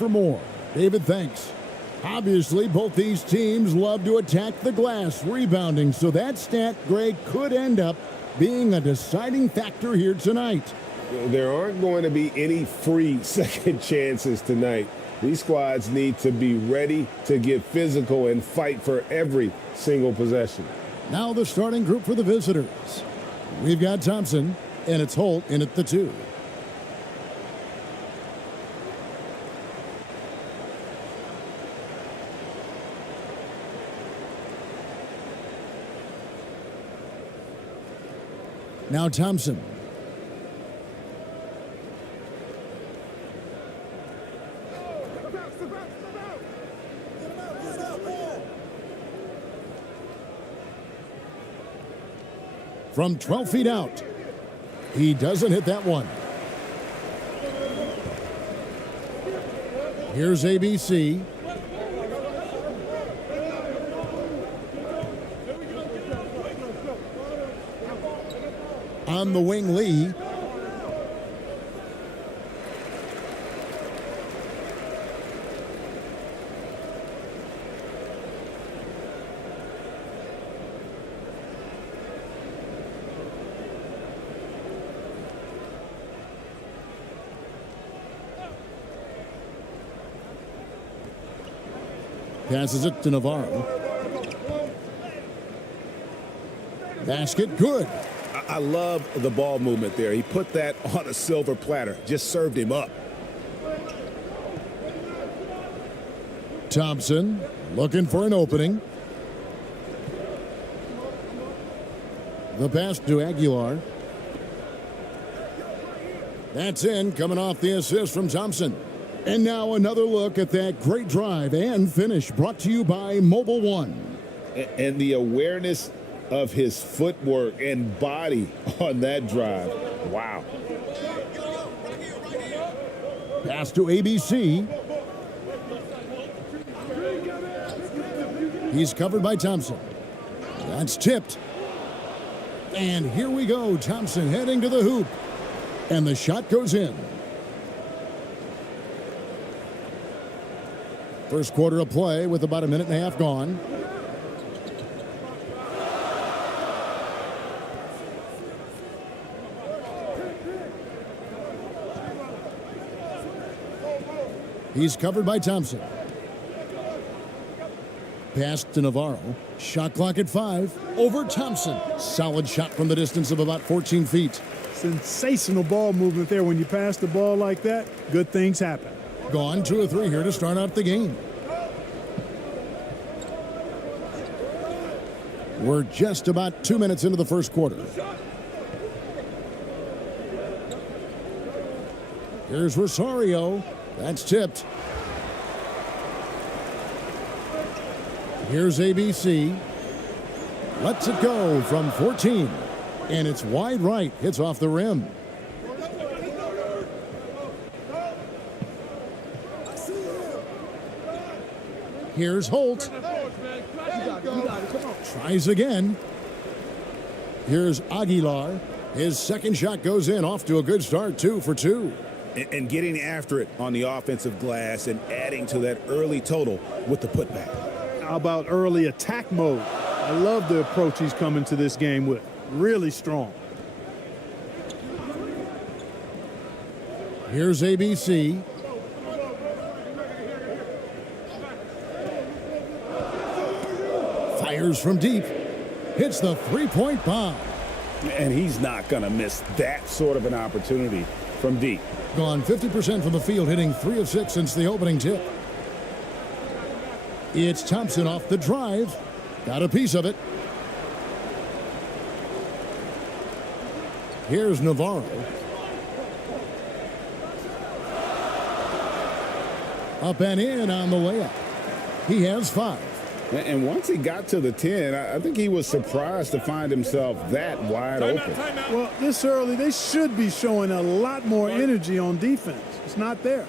for more. David, thanks. Obviously, both these teams love to attack the glass, rebounding, so that stat, Greg, could end up being a deciding factor here tonight. There aren't going to be any free second chances tonight. These squads need to be ready to get physical and fight for every single possession. Now the starting group for the visitors. We've got Thompson, and it's Holt in at the 2. Now Thompson. From 12 feet out. He doesn't hit that one. Here's ABC. On the wing, Lee. Passes it to Navarro. Basket, good. I love the ball movement there. He put that on a silver platter. Just served him up. Thompson looking for an opening. The pass to Aguilar. That's in, coming off the assist from Thompson. And now another look at that great drive and finish brought to you by Mobile One. And the awareness of his footwork and body on that drive. Wow. Pass to ABC. He's covered by Thompson. That's tipped. And here we go. Thompson heading to the hoop. And the shot goes in. First quarter of play with about a minute and a half gone. He's covered by Thompson. Pass to Navarro. Shot clock at 5. Over Thompson. Solid shot from the distance of about 14 feet. Sensational ball movement there. When you pass the ball like that, good things happen. Gone 2 of 3 here to start out the game. We're just about 2 minutes into the first quarter. Here's Rosario. That's tipped. Here's ABC. Lets it go from 14. And it's wide right. Hits off the rim. Here's Holt. Tries again. Here's Aguilar. His second shot goes in, off to a good start, 2 for 2. And getting after it on the offensive glass and adding to that early total with the putback. How about early attack mode? I love the approach he's coming to this game with. Really strong. Here's ABC. Fires from deep. Hits the three-point bomb. And he's not going to miss that sort of an opportunity from deep. Gone 50% from the field, hitting 3 of 6 since the opening tip. It's Thompson off the drive. Got a piece of it. Here's Navarro. Up and in on the layup. He has 5. And once he got to the 10, I think he was surprised to find himself that wide open. Well, this early, they should be showing a lot more energy on defense. It's not there.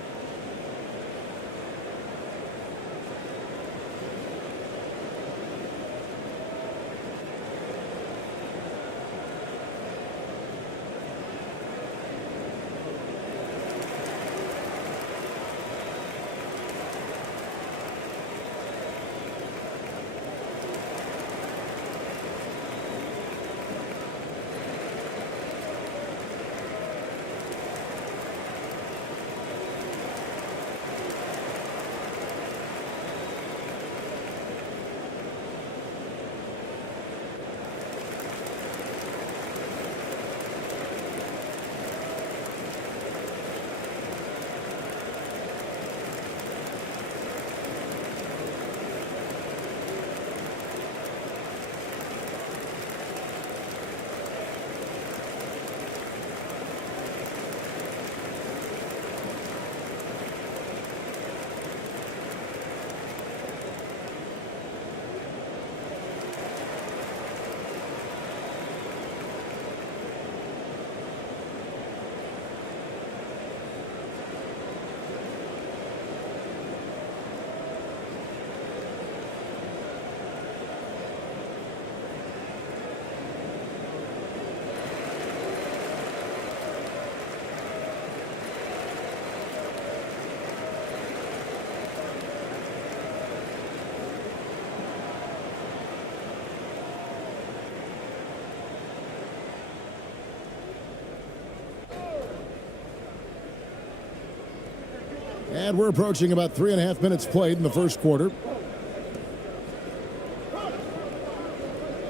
And we're approaching about 3.5 minutes played in the first quarter.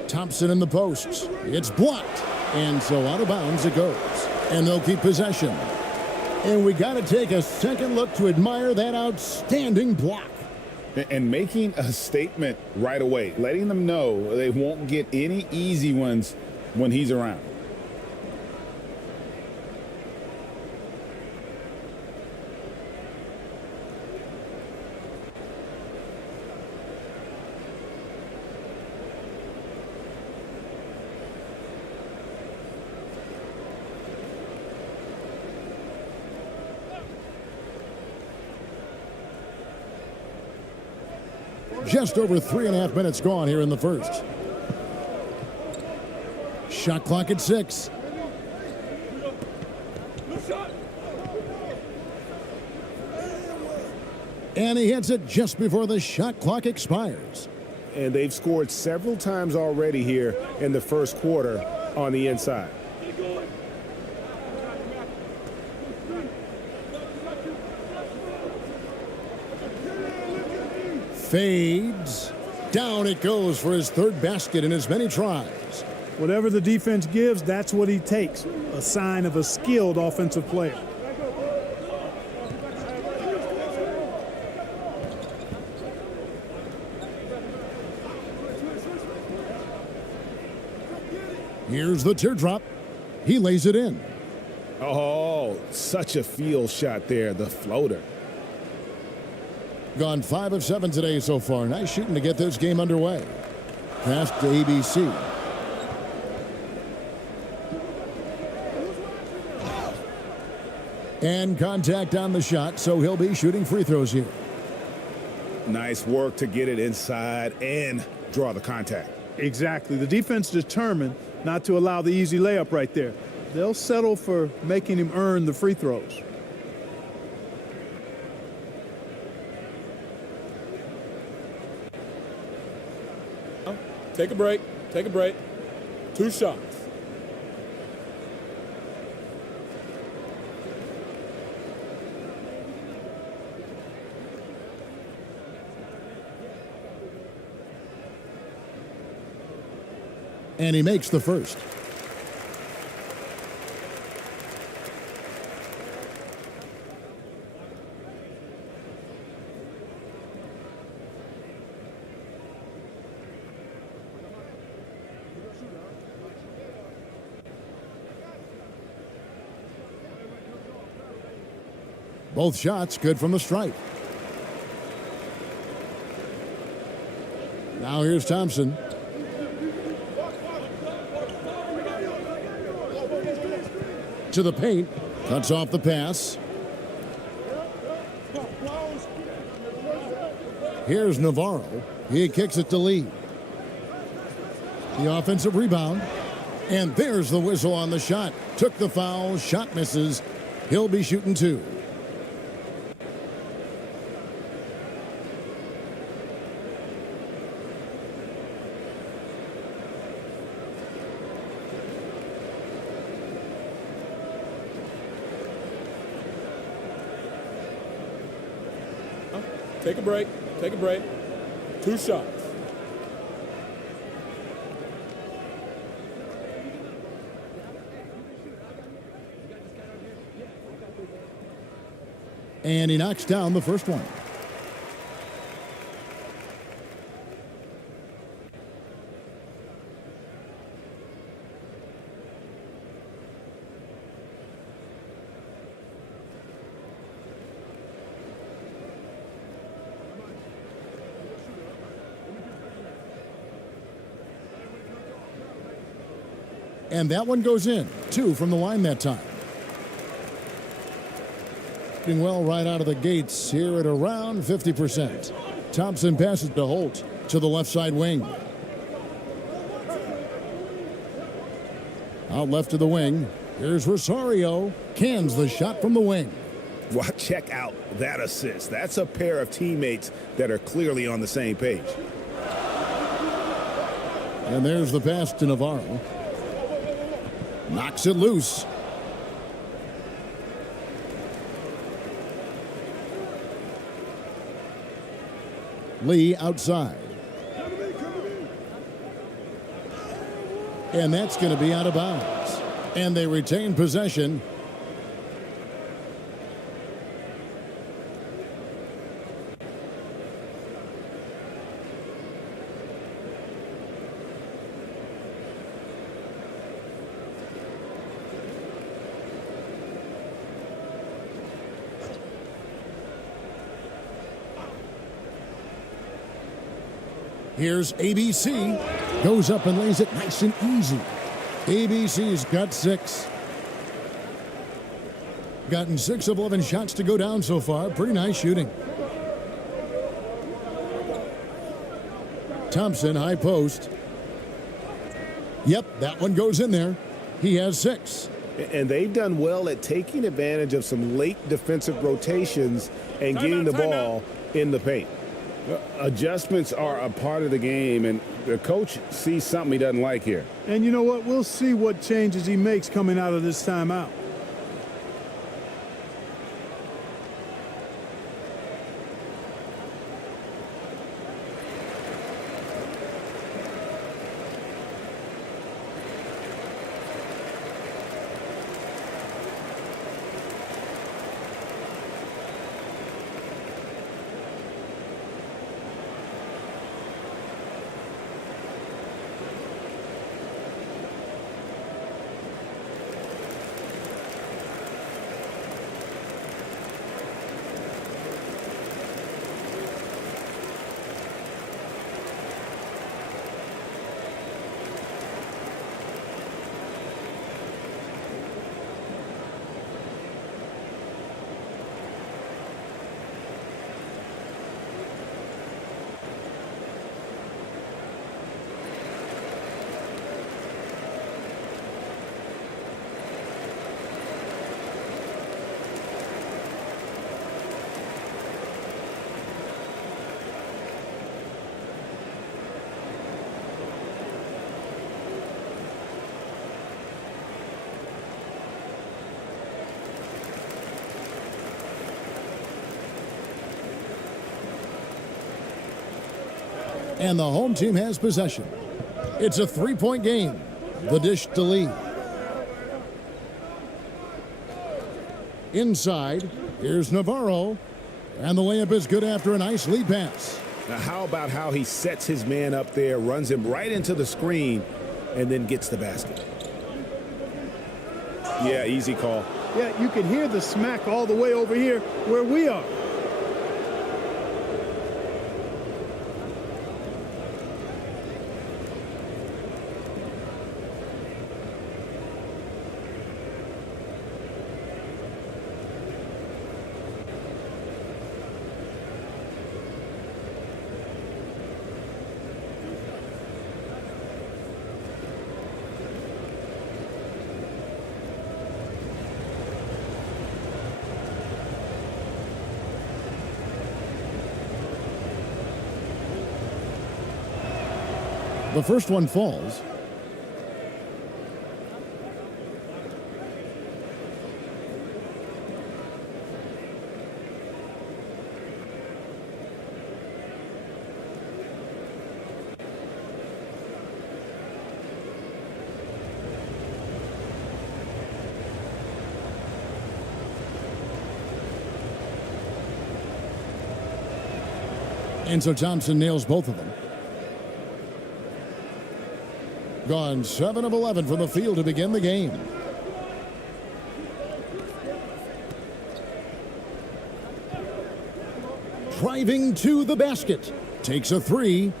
Thompson in the post. It's blocked. And so out of bounds it goes. And they'll keep possession. And we got to take a second look to admire that outstanding block. And making a statement right away, letting them know they won't get any easy ones when he's around. Just over 3.5 minutes gone here in the first. Shot clock at 6. And he hits it just before the shot clock expires. And they've scored several times already here in the first quarter on the inside. Fades. Down it goes for his third basket in as many tries. Whatever the defense gives, that's what he takes. A sign of a skilled offensive player. Here's the teardrop. He lays it in. Oh, such a field shot there, the floater. Gone 5 of 7 today so far. Nice shooting to get this game underway. Pass to ABC. And contact on the shot, so he'll be shooting free throws here. Nice work to get it inside and draw the contact. Exactly. The defense determined not to allow the easy layup right there. They'll settle for making him earn the free throws. Take a break. Take a break. 2 shots. And he makes the first. Both shots good from the stripe. Now here's Thompson. To the paint. Cuts off the pass. Here's Navarro. He kicks it to Lee. The offensive rebound. And there's the whistle on the shot. Took the foul. Shot misses. He'll be shooting 2. Take a break. Take a break. 2 shots. And he knocks down the first one. And that one goes in. 2 from the line that time. Doing well right out of the gates here at around 50%. Thompson passes to Holt to the left side wing. Out left to the wing. Here's Rosario. Cans the shot from the wing. Well, check out that assist. That's a pair of teammates that are clearly on the same page. And there's the pass to Navarro. Knocks it loose. Lee outside. And that's going to be out of bounds. And they retain possession. Here's ABC. Goes up and lays it nice and easy. ABC's got 6. Gotten 6 of 11 shots to go down so far. Pretty nice shooting. Thompson, high post. Yep, that one goes in there. He has 6. And they've done well at taking advantage of some late defensive rotations and getting the ball in the paint. Adjustments are a part of the game, and the coach sees something he doesn't like here. And you know what? We'll see what changes he makes coming out of this timeout. And the home team has possession. It's a 3-point game. The dish to Lee. Inside, here's Navarro. And the layup is good after a nice lead pass. Now, how about how he sets his man up there, runs him right into the screen, and then gets the basket? Yeah, easy call. Yeah, you can hear the smack all the way over here where we are. The first one falls. And so Thompson nails both of them. Gone 7 of 11 from the field to begin the game. Driving to the basket. Takes a 3.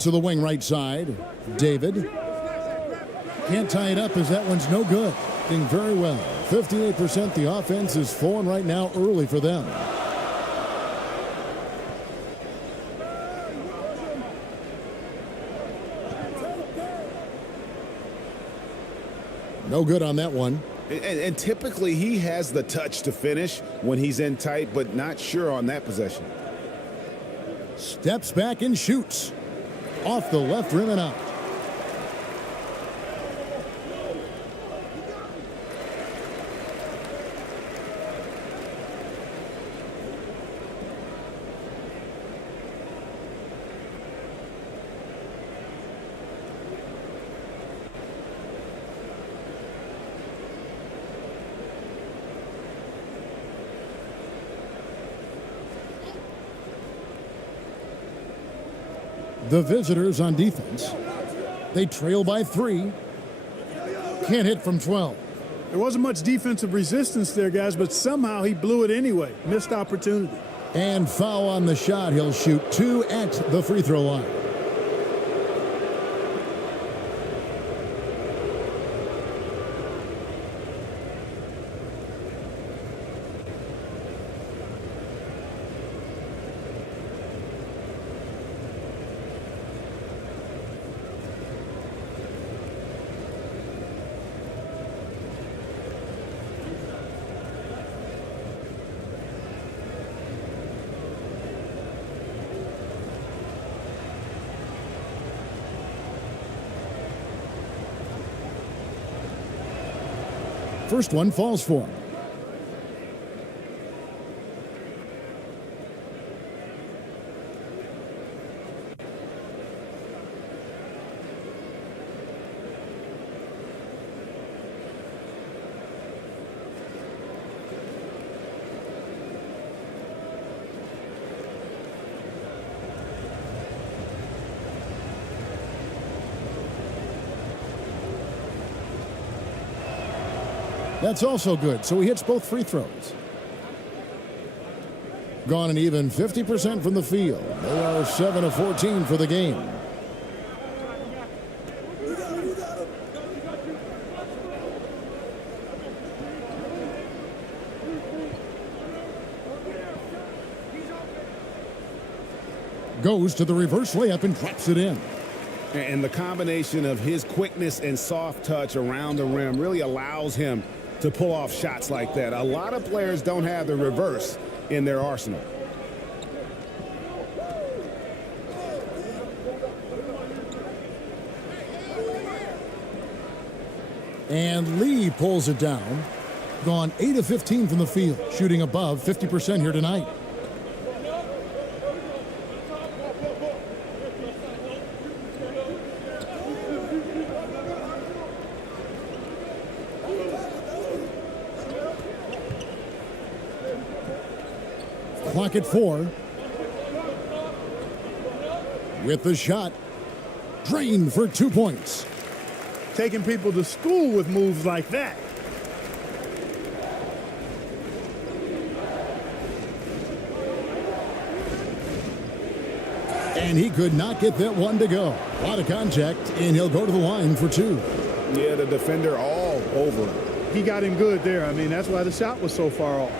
To the wing right side, David. Can't tie it up as that one's no good. Doing very well. 58%. The offense is falling right now early for them. No good on that one. And typically he has the touch to finish when he's in tight, but not sure on that possession. Steps back and shoots. Off the left rim and out. The visitors on defense. They trail by 3. Can't hit from 12. There wasn't much defensive resistance there, guys, but somehow he blew it anyway. Missed opportunity. And foul on the shot. He'll shoot 2 at the free throw line. First one falls for him. That's also good, so he hits both free throws. Gone an even 50% from the field. They are 7 of 14 for the game. Goes to the reverse layup and drops it in. And the combination of his quickness and soft touch around the rim really allows him to pull off shots like that. A lot of players don't have the reverse in their arsenal. And Lee pulls it down. Gone 8 of 15 from the field, shooting above 50% here tonight. Clock at 4. With the shot. Drained for 2 points. Taking people to school with moves like that. And he could not get that one to go. A lot of contact, and he'll go to the line for 2. Yeah, the defender all over him. He got him good there. I mean, that's why the shot was so far off.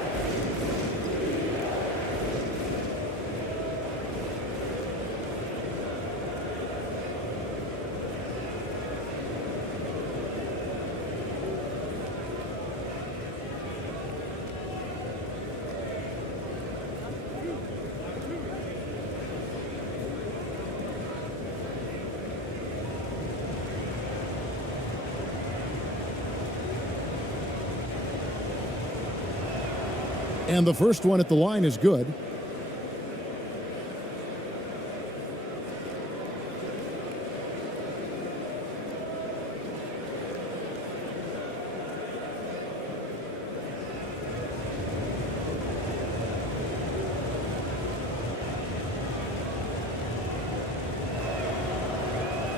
And the first one at the line is good.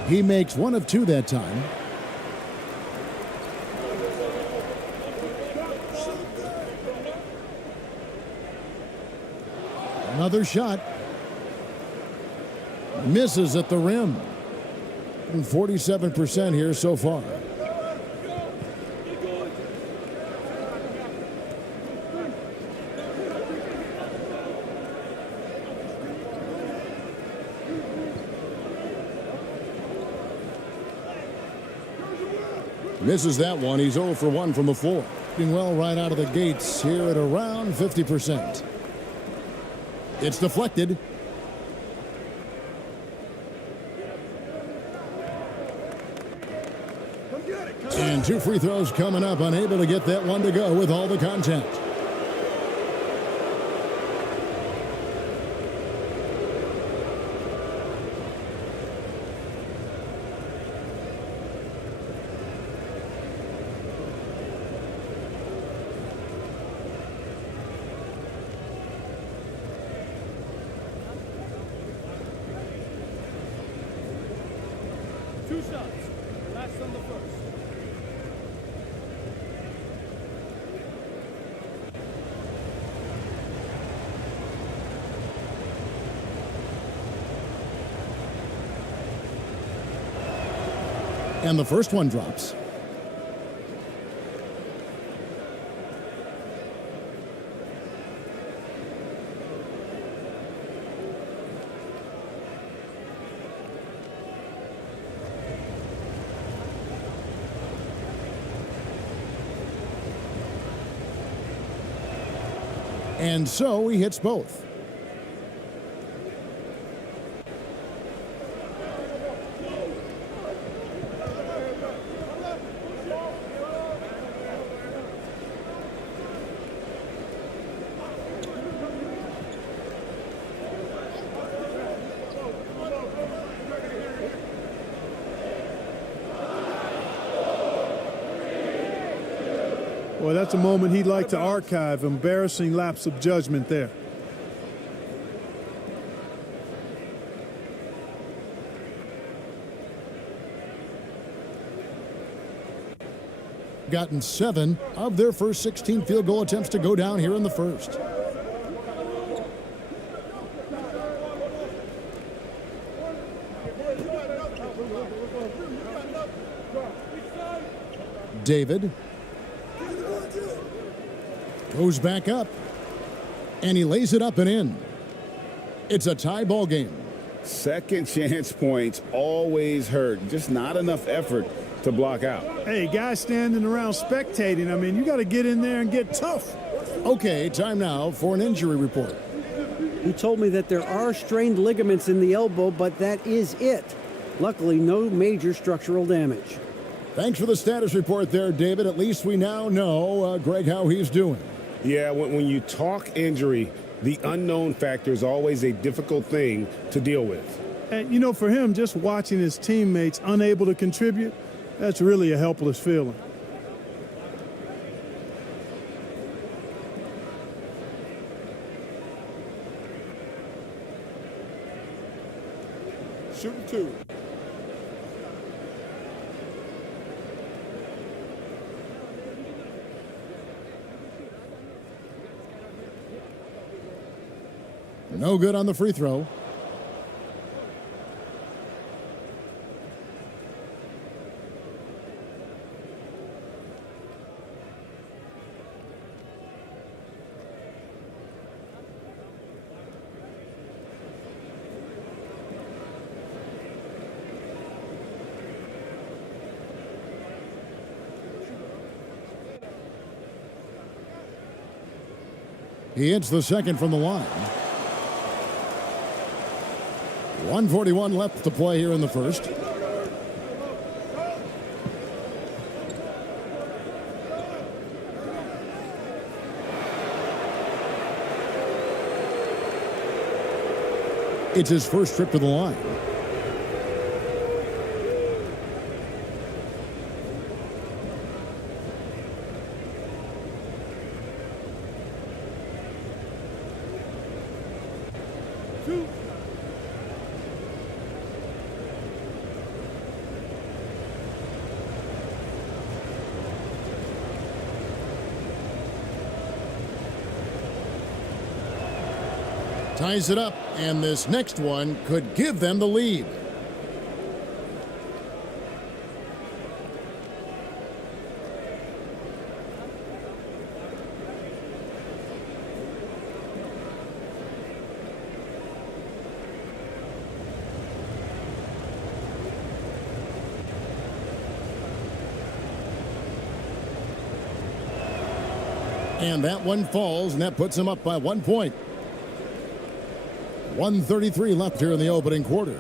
He makes 1 of 2 that time. Another shot. Misses at the rim. 47% here so far. Misses that one. He's 0 for 1 from the floor. Doing well right out of the gates here at around 50%. It's deflected. And 2 free throws coming up. Unable to get that one to go with all the contact. Two shots. Last on the first. And the first one drops. And so he hits both. Well, that's a moment he'd like to archive. Embarrassing lapse of judgment there. Gotten 7 of their first 16 field goal attempts to go down here in the first. David goes back up, and he lays it up and in. It's a tie ball game. Second chance points always hurt. Just not enough effort to block out. Hey, guys standing around spectating, I mean, you got to get in there and get tough. Okay, time now for an injury report. He told me that there are strained ligaments in the elbow, but that is it. Luckily, no major structural damage. Thanks for the status report there, David. At least we now know, Greg, how he's doing. Yeah, when you talk injury, the unknown factor is always a difficult thing to deal with. And, you know, for him, just watching his teammates unable to contribute, that's really a helpless feeling. Shooting 2. No good on the free throw. He hits the second from the line. 1:41 left to play here in the first. It's his first trip to the line. Ties it up, and this next one could give them the lead. And that one falls, and that puts him up by 1 point. 1:33 left here in the opening quarter.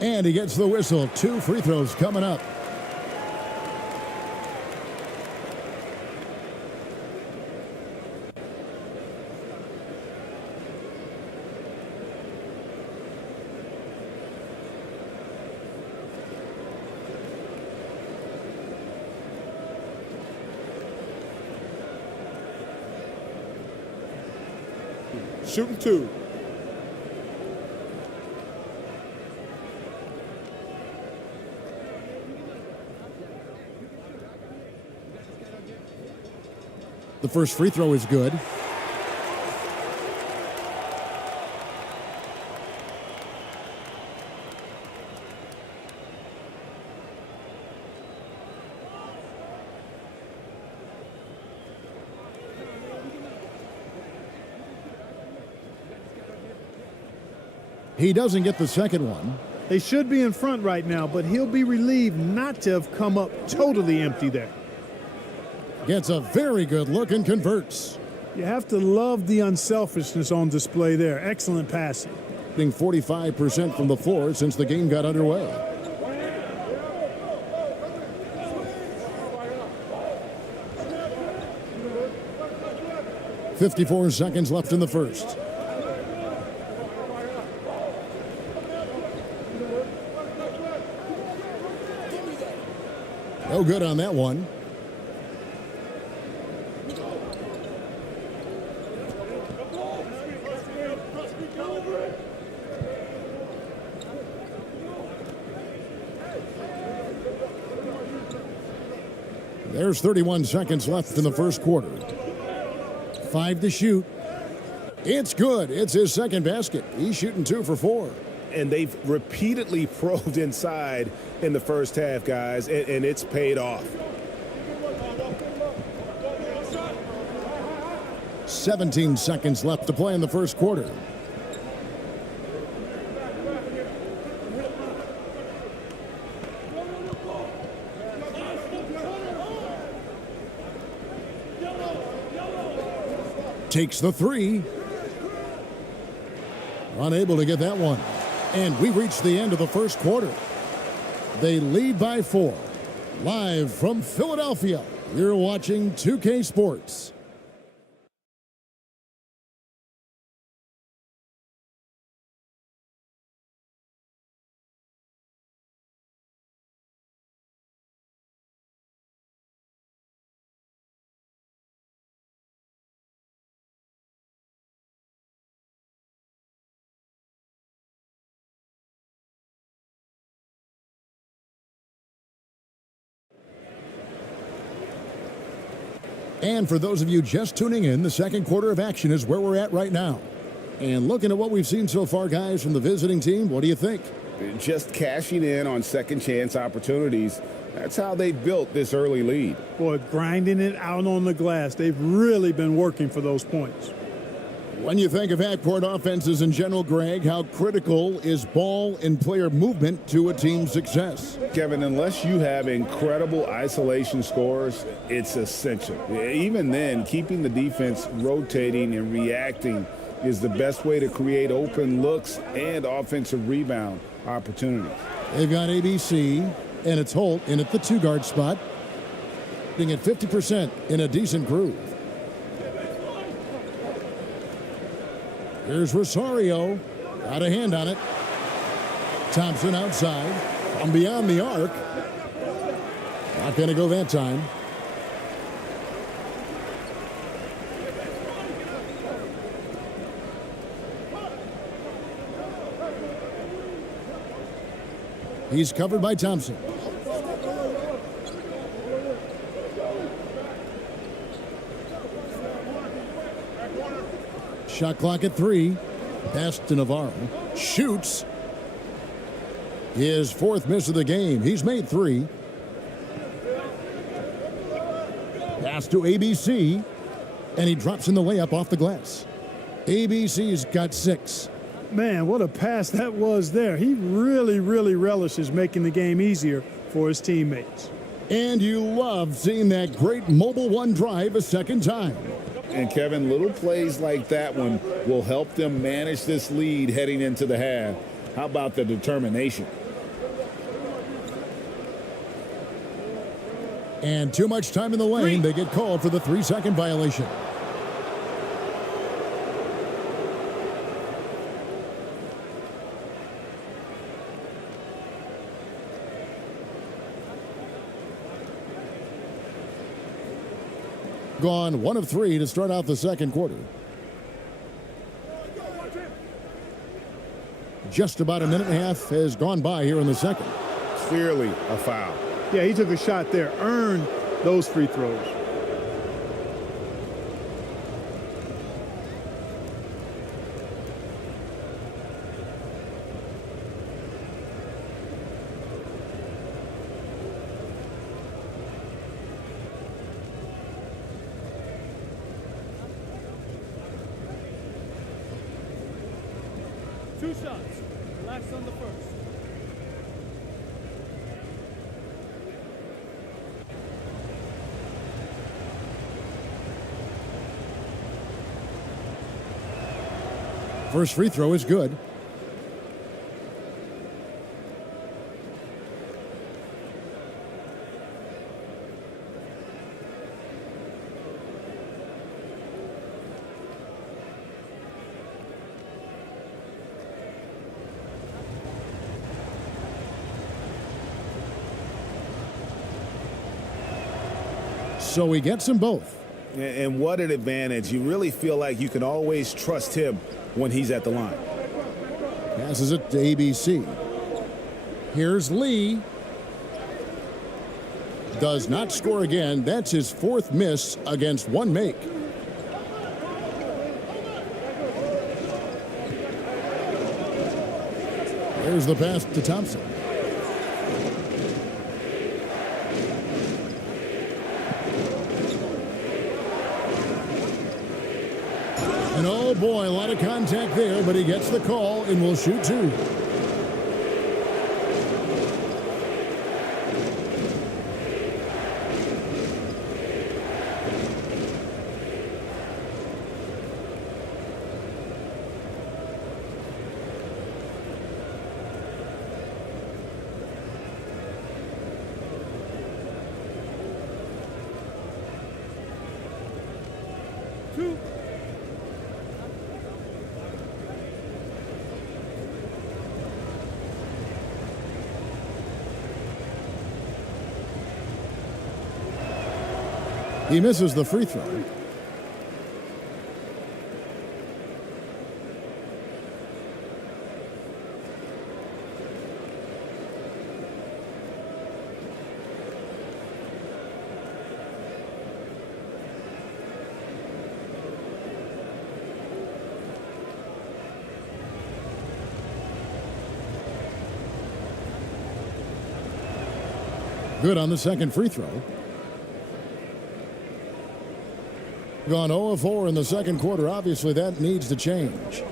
And he gets the whistle. 2 free throws coming up. Shooting 2. The first free throw is good. He doesn't get the second one. They should be in front right now, but he'll be relieved not to have come up totally empty there. Gets a very good look and converts. You have to love the unselfishness on display there. Excellent passing. Being 45% from the floor since the game got underway. .54 seconds left in the first. No good on that one. There's 31 seconds left in the first quarter. 5 to shoot. It's good. It's his second basket. He's shooting 2 for 4. And they've repeatedly probed inside in the first half, guys, and it's paid off. 17 seconds left to play in the first quarter. Takes the 3. Unable to get that one. And we reach the end of the first quarter. They lead by 4. Live from Philadelphia, you're watching 2K Sports. And for those of you just tuning in, the second quarter of action is where we're at right now. And looking at what we've seen so far, guys, from the visiting team, what do you think? Just cashing in on second chance opportunities. That's how they built this early lead. Boy, grinding it out on the glass. They've really been working for those points. When you think of half-court offenses in general, Greg, how critical is ball and player movement to a team's success? Kevin, unless you have incredible isolation scores, it's essential. Even then, keeping the defense rotating and reacting is the best way to create open looks and offensive rebound opportunities. They've got ABC, and it's Holt in at the 2-guard spot, being at 50% in a decent groove. Here's Rosario. Got a hand on it. Thompson outside. From beyond the arc. Not going to go that time. He's covered by Thompson. Shot clock at 3. Pass to Navarro. Shoots. His 4th miss of the game. He's made 3. Pass to ABC. And he drops in the layup off the glass. ABC's got 6. Man, what a pass that was there. He really, really relishes making the game easier for his teammates. And you love seeing that great mobile one drive a second time. And Kevin, little plays like that one will help them manage this lead heading into the half. How about the determination? And too much time in the lane. They get called for the 3-second violation. Gone 1 of 3 to start out the second quarter. Just about a minute and a half has gone by here in the second. Clearly a foul. Yeah, he took a shot there, earned those free throws. Two shots. Relax on the first. First free throw is good. So he gets them both. And what an advantage. You really feel like you can always trust him when he's at the line. Passes it to ABC. Here's Lee. Does not score again. That's his 4th miss against 1 make. There's the pass to Thompson. And oh boy, a lot of contact there, but he gets the call and will shoot 2. Two. He misses the free throw. Good on the second free throw. Gone 0 of 4 in the second quarter. Obviously, that needs to change.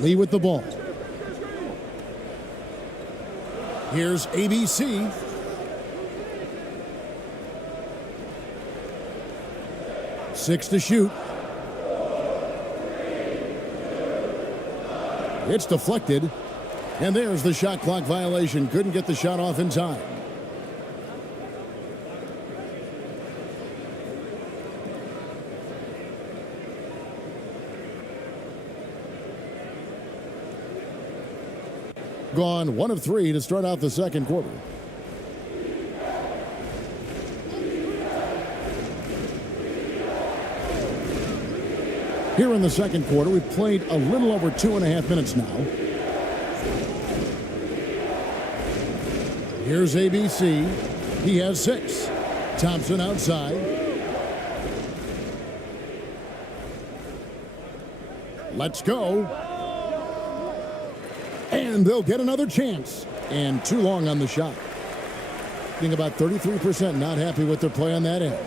Lee with the ball. Here's ABC. Six to shoot. It's deflected. And there's the shot clock violation. Couldn't get the shot off in time. Gone 1 of 3 to start out the second quarter. Here in the second quarter, we've played a little over 2.5 minutes now. Here's ABC. He has 6. Thompson outside. Let's go. And they'll get another chance. And too long on the shot. projecting about 33%. Not happy with their play on that end.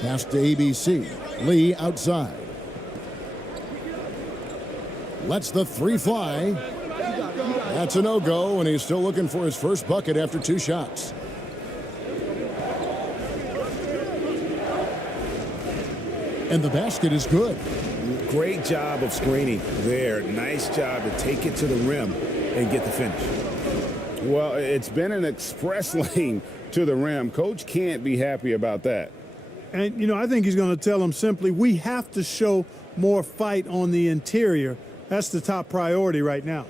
Pass to ABC. Lee outside. Lets the three fly. That's a no-go, and he's still looking for his first bucket after 2 shots. And the basket is good. Great job of screening there. Nice job to take it to the rim and get the finish. Well, it's been an express lane to the rim. Coach can't be happy about that. And, you know, I think he's going to tell them simply, we have to show more fight on the interior. That's the top priority right now.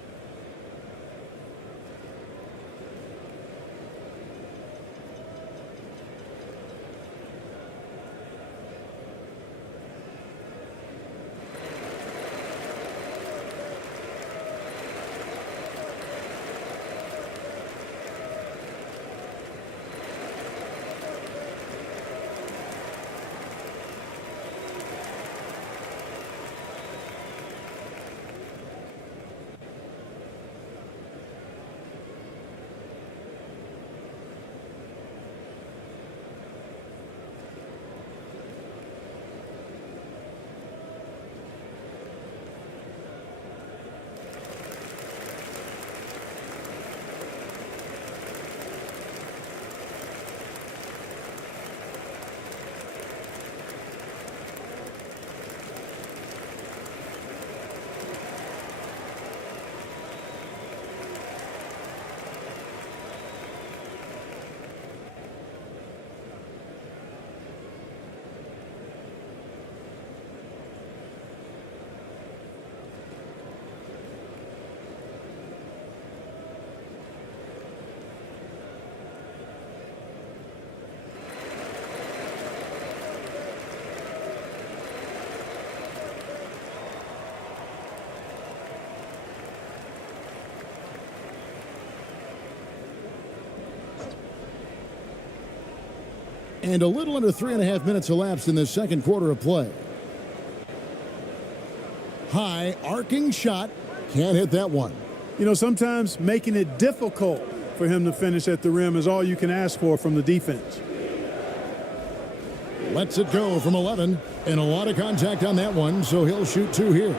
And a little under 3.5 minutes elapsed in the second quarter of play. High arcing shot. Can't hit that one. You know, sometimes making it difficult for him to finish at the rim is all you can ask for from the defense. Lets it go from 11. And a lot of contact on that one, so he'll shoot 2 here.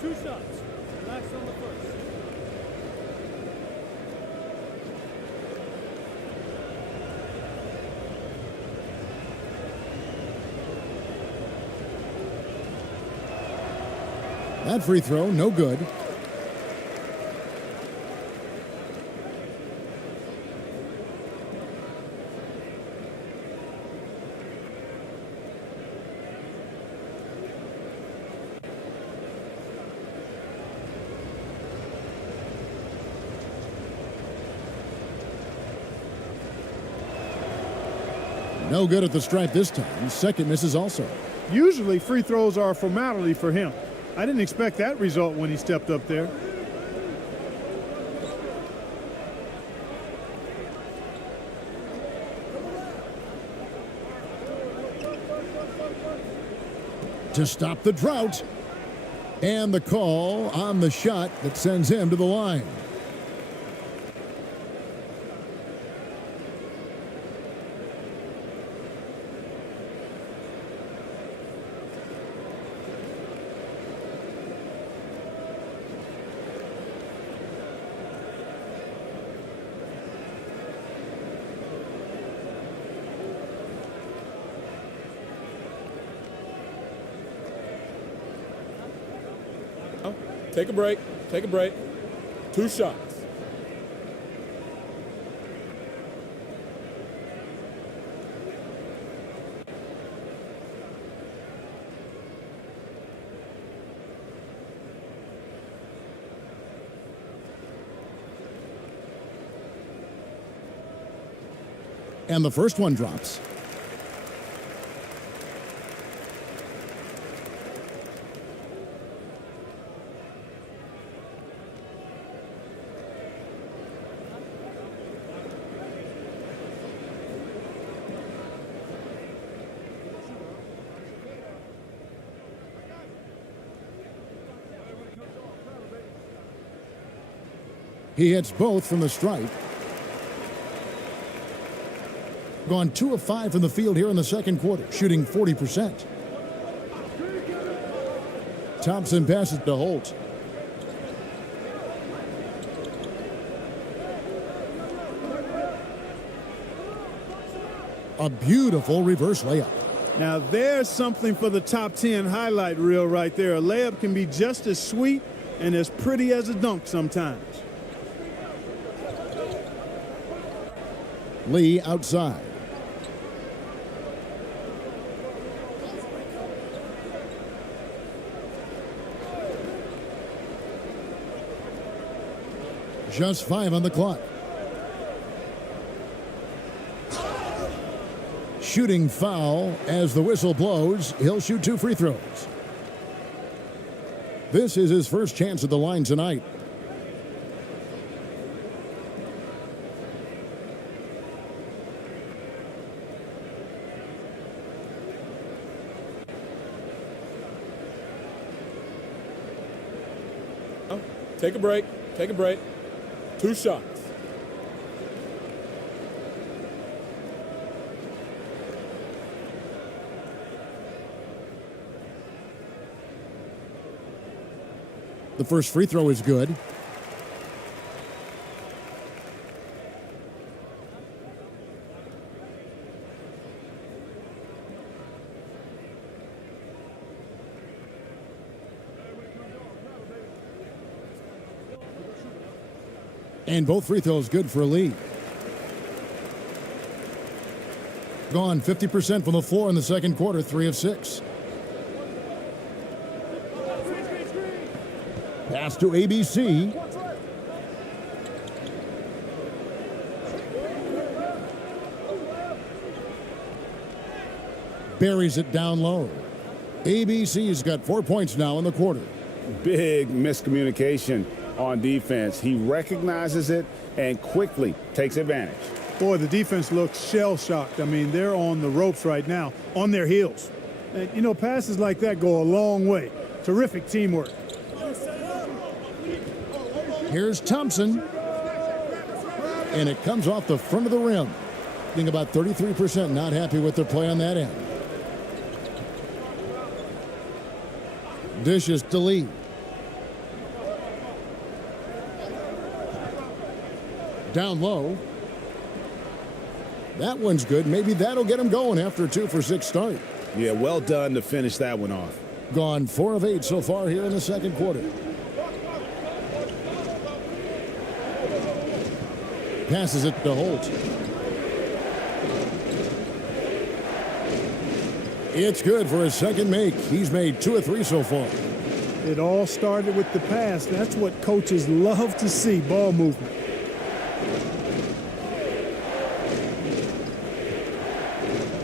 Two shots. Relax on the first. That free throw, no good. No good at the stripe this time. Second misses also. Usually free throws are a formality for him. I didn't expect that result when he stepped up there. To stop the drought. And the call on the shot that sends him to the line. Take a break. Take a break. 2 shots. And the first one drops. He hits both from the stripe. Gone 2 of 5 from the field here in the second quarter, shooting 40%. Thompson passes to Holt. A beautiful reverse layup. Now there's something for the top 10 highlight reel right there. A layup can be just as sweet and as pretty as a dunk sometimes. Lee outside. Just 5 on the clock. Shooting foul as the whistle blows. He'll shoot 2 free throws. This is his first chance at the line tonight. Take a break. Take a break. 2 shots. The first free throw is good. And both free throws good for Lee. Gone 50% from the floor in the second quarter, 3 of 6. Pass to ABC. Buries it down low. ABC's got 4 points now in the quarter. Big miscommunication on defense. He recognizes it and quickly takes advantage. Boy, the defense looks shell-shocked. I mean, they're on the ropes right now, on their heels. And, you know, passes like that go a long way. Terrific teamwork. Here's Thompson. And it comes off the front of the rim. Being about 33%, not happy with their play on that end. Dishes to Lee. Down low. That one's good. Maybe that'll get him going after a 2 for 6 start. Yeah, well done to finish that one off. Gone 4 of 8 so far here in the second quarter. Passes it to Holt. It's good for his second make. He's made 2 of 3 so far. It all started with the pass. That's what coaches love to see, ball movement.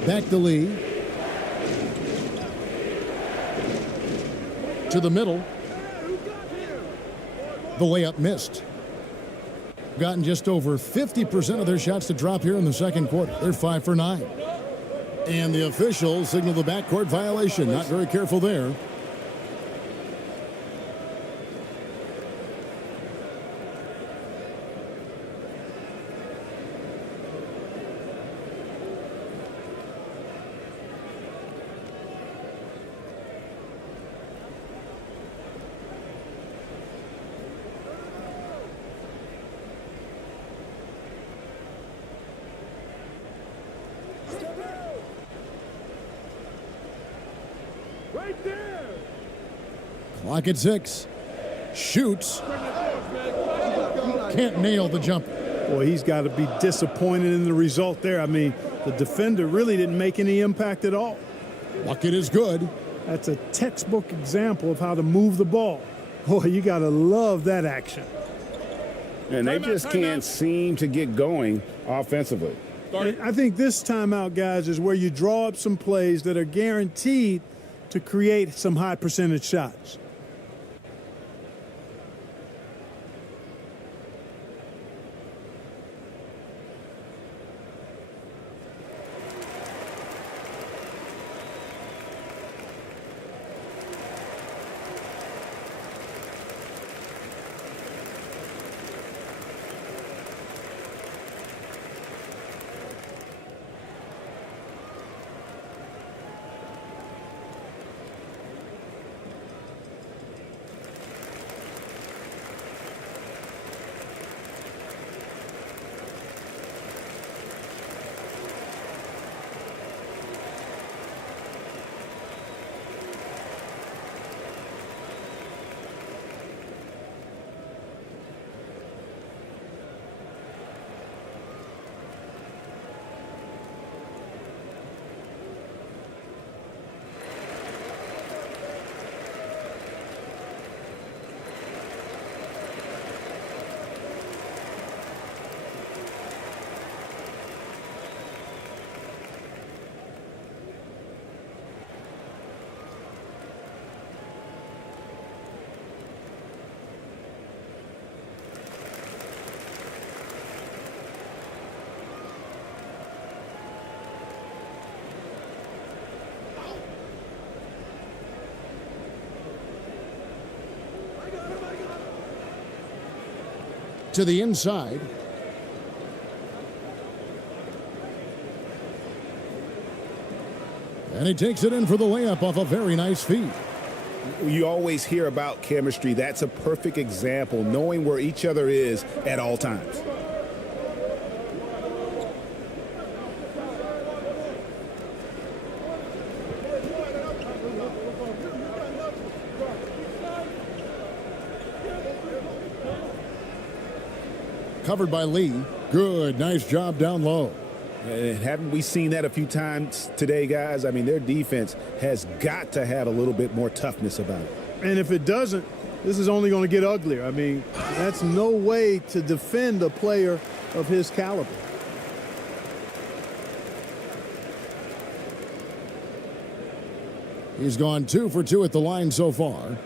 Back to Lee. To the middle. The layup missed. Gotten just over 50% of their shots to drop here in the second quarter. They're 5 for 9. And the officials signal the backcourt violation. Not very careful there. Right there. Clock at 6. Shoots. Can't nail the jumper. Boy, he's got to be disappointed in the result there. I mean, the defender really didn't make any impact at all. Bucket is good. That's a textbook example of how to move the ball. Boy, you got to love that action. And they just can't seem to get going offensively. And I think this timeout, guys, is where you draw up some plays that are guaranteed to create some high percentage shots. to the inside. And he takes it in for the layup off a very nice feed. You always hear about chemistry. That's a perfect example, knowing where each other is at all times. Covered by Lee. Good, nice job down low. And haven't we seen that a few times today, guys? I mean, their defense has got to have a little bit more toughness about it. And if it doesn't, this is only going to get uglier. I mean, that's no way to defend a player of his caliber. He's gone 2 for 2 at the line so far.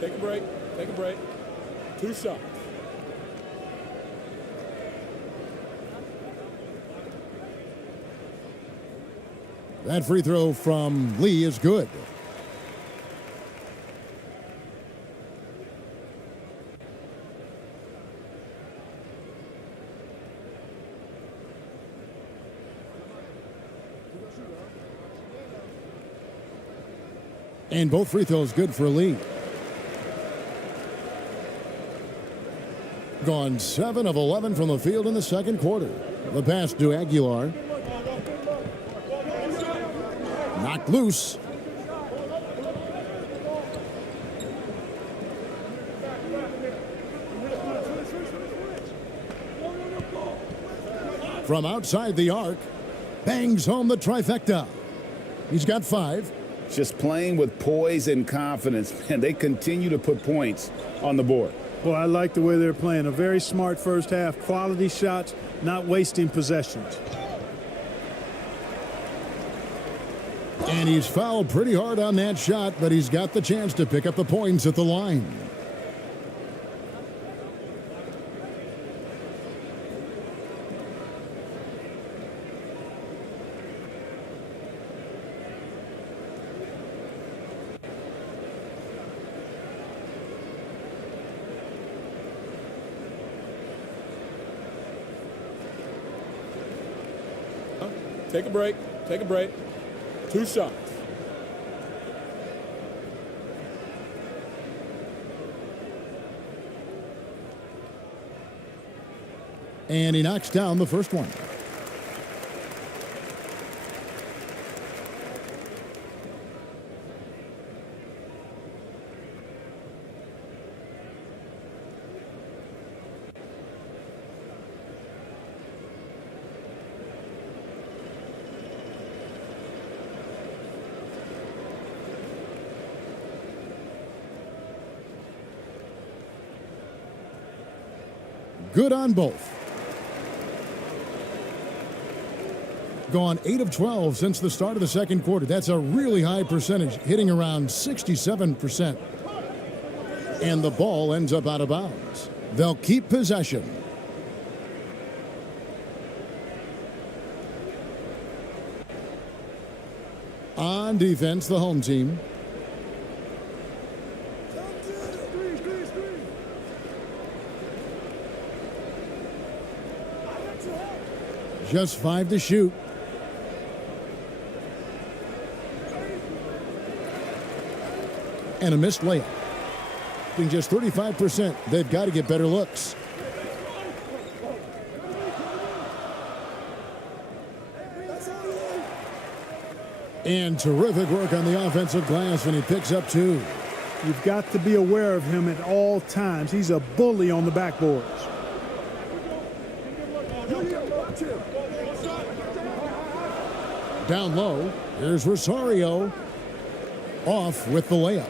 Take a break. Take a break. 2 shots. That free throw from Lee is good. And both free throws good for Lee. Gone 7 of 11 from the field in the second quarter. The pass to Aguilar. Knocked loose. From outside the arc, bangs home the trifecta. He's got 5. Just playing with poise and confidence, and they continue to put points on the board. Well, I like the way they're playing. A very smart first half. Quality shots, not wasting possessions. And he's fouled pretty hard on that shot, but he's got the chance to pick up the points at the line. Take a break. Take a break. 2 shots. And he knocks down the first one. Good on both. Gone 8 of 12 since the start of the second quarter. That's a really high percentage, hitting around 67%. And the ball ends up out of bounds. They'll keep possession. On defense, the home team. Just 5 to shoot. And a missed layup. Being just 35%, they've got to get better looks. And terrific work on the offensive glass when he picks up 2. You've got to be aware of him at all times. He's a bully on the backboards. Down low, here's Rosario. Off with the layup.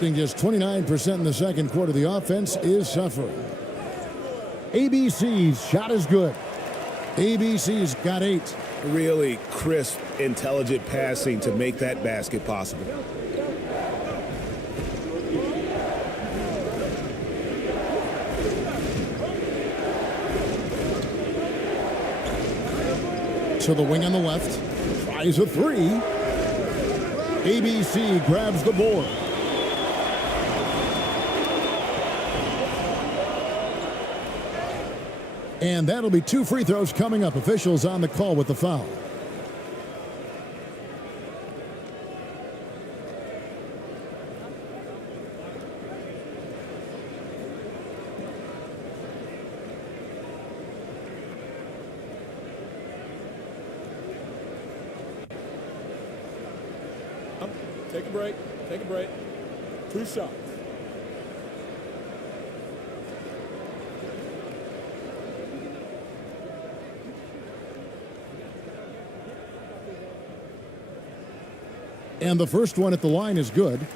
Being just 29% in the second quarter, the offense is suffering. ABC's shot is good. ABC's got 8. Really crisp, intelligent passing to make that basket possible. To the wing on the left. Tries a three. ABC grabs the board. And that'll be 2 free throws coming up. Officials on the call with the foul. Take a break. Take a break. 2 shots. And the first one at the line is good.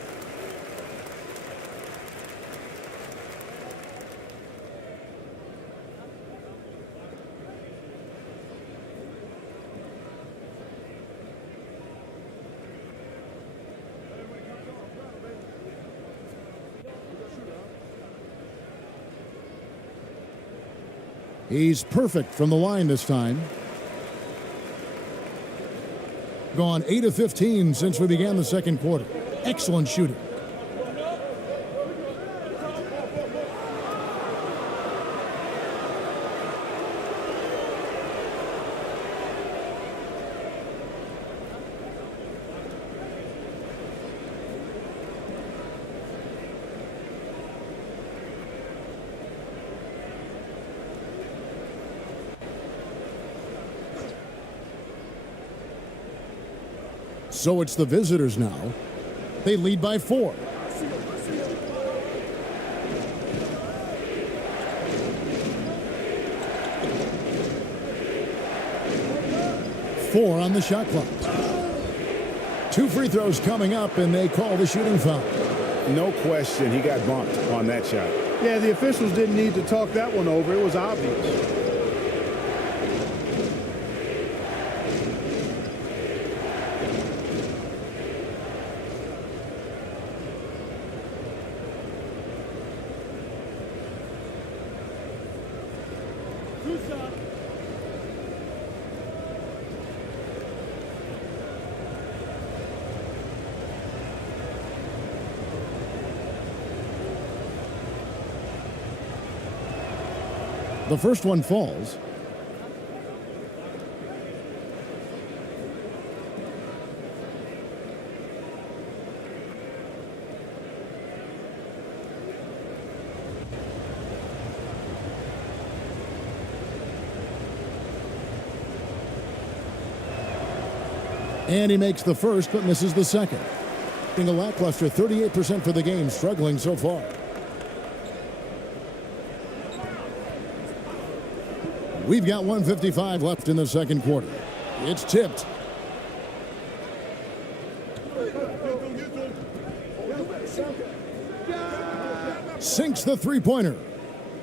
He's perfect from the line this time. Gone 8 of 15 since we began the second quarter. Excellent shooting. So it's the visitors now. They lead by 4. Four on the shot clock. 2 free throws coming up, and they call the shooting foul. No question, he got bumped on that shot. Yeah, the officials didn't need to talk that one over. It was obvious. The first one falls. And he makes the first, but misses the second. Being a lackluster 38% for the game, struggling so far. We've got 1:55 left in the second quarter. It's tipped. Sinks the three-pointer.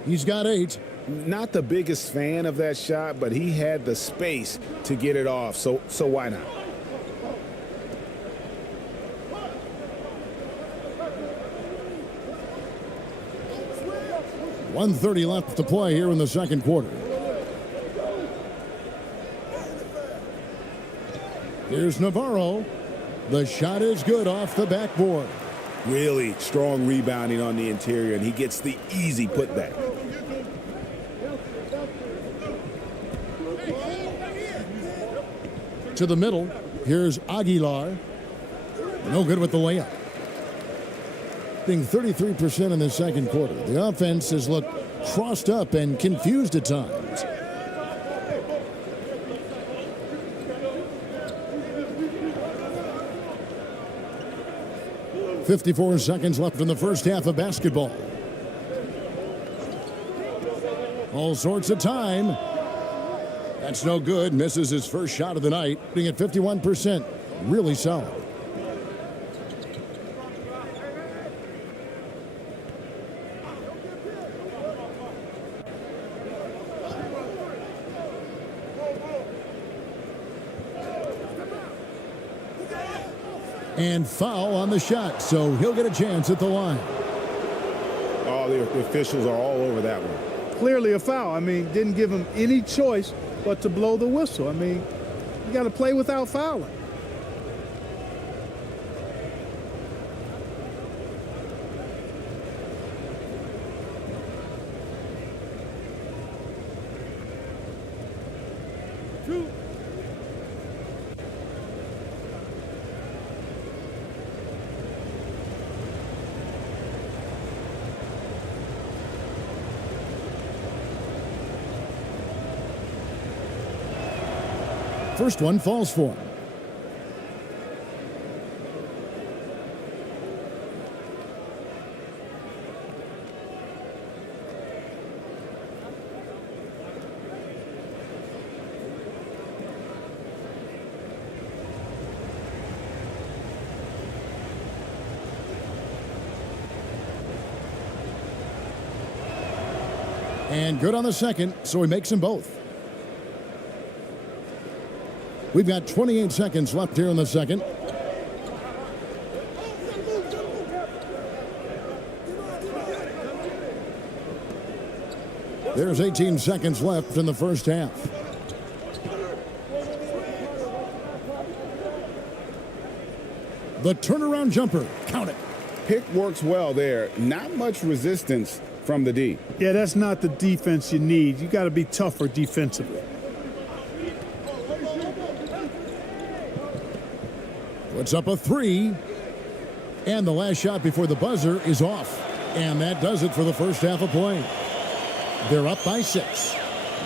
He's got 8. Not the biggest fan of that shot, but he had the space to get it off, so why not? .130 left to play here in the second quarter. Here's Navarro. The shot is good off the backboard. Really strong rebounding on the interior, and he gets the easy putback. To the middle. Here's Aguilar. No good with the layup. Being 33% in the second quarter. The offense has looked crossed up and confused at times. .54 seconds left in the first half of basketball. All sorts of time. That's no good. Misses his first shot of the night. Being at 51%. Really solid. And foul on the shot, so he'll get a chance at the line. Oh, the officials are all over that one. Clearly a foul. I mean, didn't give him any choice but to blow the whistle. I mean, You got to play without fouling. Two. First one falls for him. And good on the second, so he makes them both. We've got 28 seconds left here in the second. There's 18 seconds left in the first half. The turnaround jumper, count it. Pick works well there. Not much resistance from the D. Yeah, that's not the defense you need. You got to be tougher defensively. Puts up a three. And the last shot before the buzzer is off. And that does it for the first half of play. They're up by 6.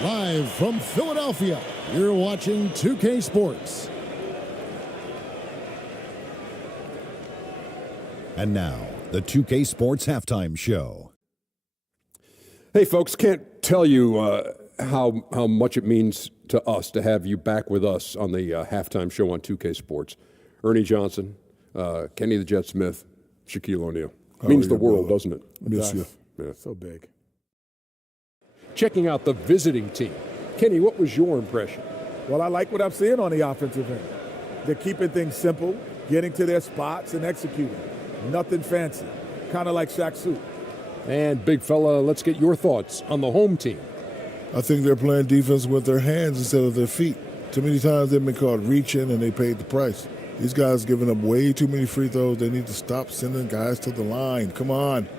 Live from Philadelphia, you're watching 2K Sports. And now, the 2K Sports Halftime Show. Hey, folks, can't tell you how much it means to us to have you back with us on the halftime show on 2K Sports. Ernie Johnson, Kenny the Jet Smith, Shaquille O'Neal. Means the world, doesn't it? Miss you. Yeah. So big. Checking out the visiting team. Kenny, what was your impression? Well, I like what I'm seeing on the offensive end. They're keeping things simple, getting to their spots and executing. Nothing fancy, kind of like Shaq suit. And big fella, let's get your thoughts on the home team. I think they're playing defense with their hands instead of their feet. Too many times they've been caught reaching and they paid the price. These guys giving up way too many free throws. They need to stop sending guys to the line. Come on.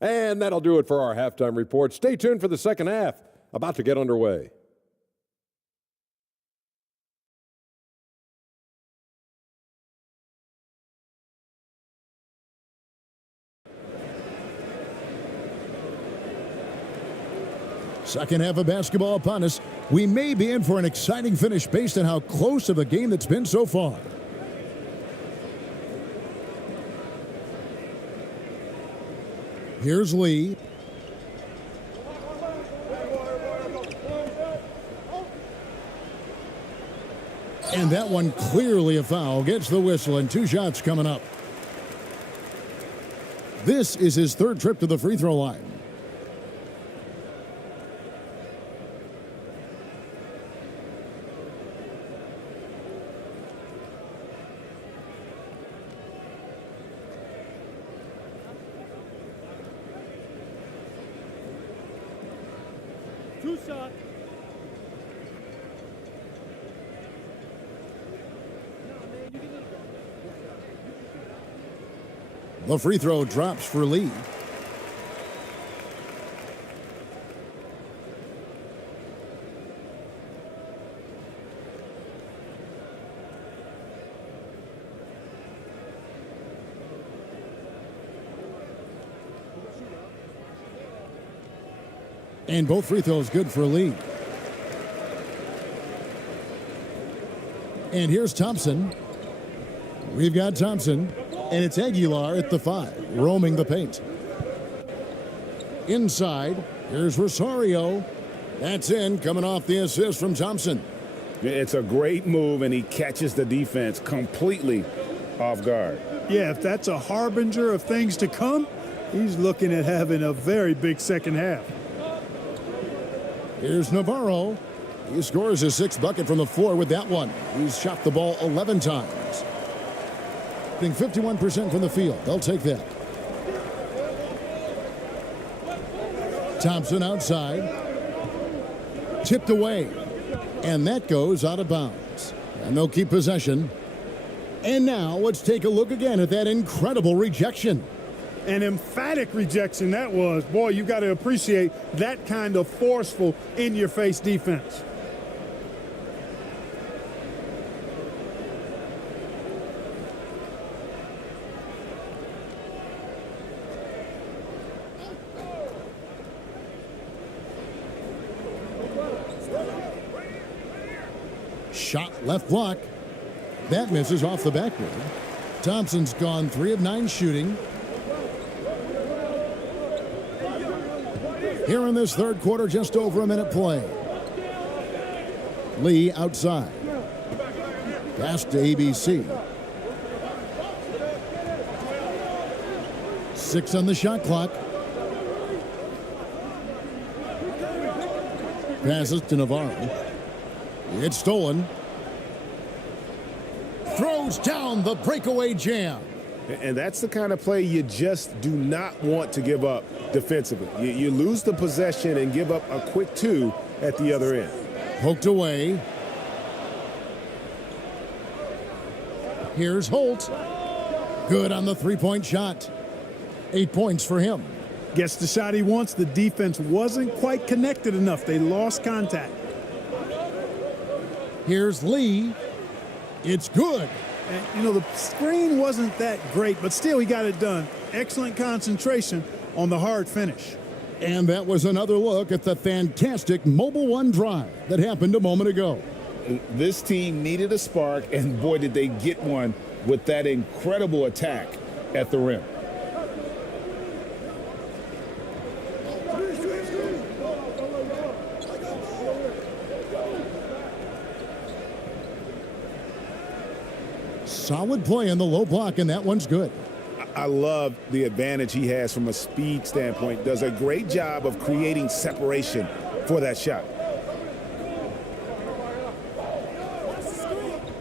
And that'll do it for our halftime report. Stay tuned for the second half, about to get underway. Second half of basketball upon us. We may be in for an exciting finish based on how close of a game that's been so far. Here's Lee. And that one clearly a foul. Gets the whistle and 2 shots coming up. This is his 3rd trip to the free throw line. Two shots. The free throw drops for Lee. And both free throws good for Lee. And here's Thompson. We've got Thompson, and it's Aguilar at the 5, roaming the paint. Inside, here's Rosario. That's in, coming off the assist from Thompson. It's a great move, and he catches the defense completely off guard. Yeah, if that's a harbinger of things to come, he's looking at having a very big second half. Here's Navarro. He scores his 6th bucket from the floor with that one. He's shot the ball 11 times. Hitting 51% from the field. They'll take that. Thompson outside. Tipped away. And that goes out of bounds. And they'll keep possession. And now let's take a look again at that incredible rejection. An emphatic rejection that was. Boy, you got to appreciate that kind of forceful, in-your-face defense. Shot left block. That misses off the backboard. Thompson's gone 3 of 9 shooting. Here in this third quarter, just over a minute play. Lee outside. Pass to ABC. 6 on the shot clock. Passes to Navarro. It's stolen. Throws down the breakaway jam. And that's the kind of play you just do not want to give up defensively. You lose the possession and give up a quick 2 at the other end. Poked away. Here's Holt. Good on the three-point shot. 8 points for him. Gets the shot he wants. The defense wasn't quite connected enough. They lost contact. Here's Lee. It's good. And, you know, the screen wasn't that great, but still he got it done. Excellent concentration on the hard finish. And that was another look at the fantastic Mobile One drive that happened a moment ago. This team needed a spark, and boy, did they get one with that incredible attack at the rim. Solid play in the low block, and that one's good. I love the advantage he has from a speed standpoint. Does a great job of creating separation for that shot.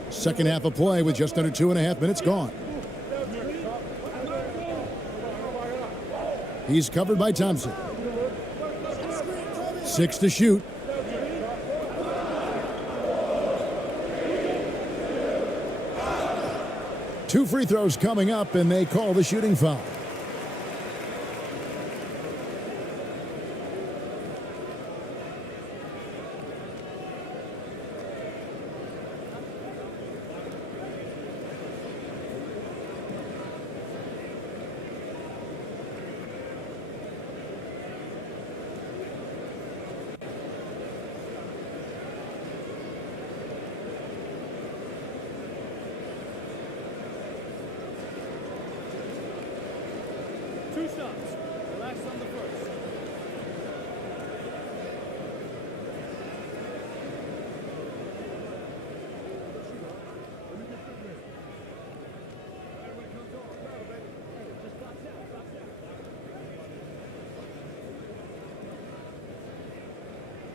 Second half of play with just under 2.5 minutes gone. He's covered by Thompson. 6 to shoot. Two free throws coming up, and they call the shooting foul. Two shots. The last on the first.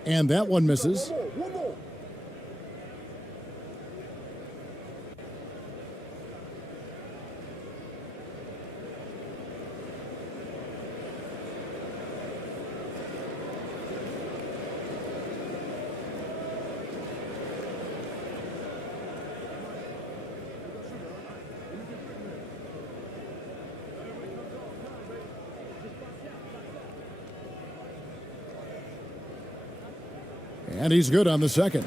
And that one misses. And he's good on the second.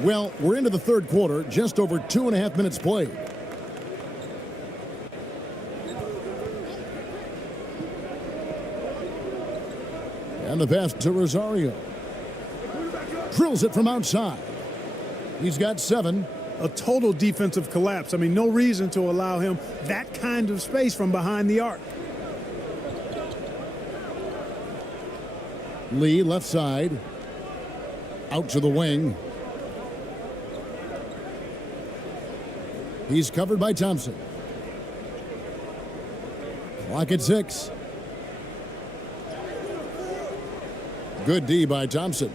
Well, we're into the third quarter, just over 2.5 minutes played. And the pass to Rosario. Drills it from outside. He's got 7. A total defensive collapse. I mean, no reason to allow him that kind of space from behind the arc. Lee left side. Out to the wing. He's covered by Thompson. Clock at 6. Good D by Thompson.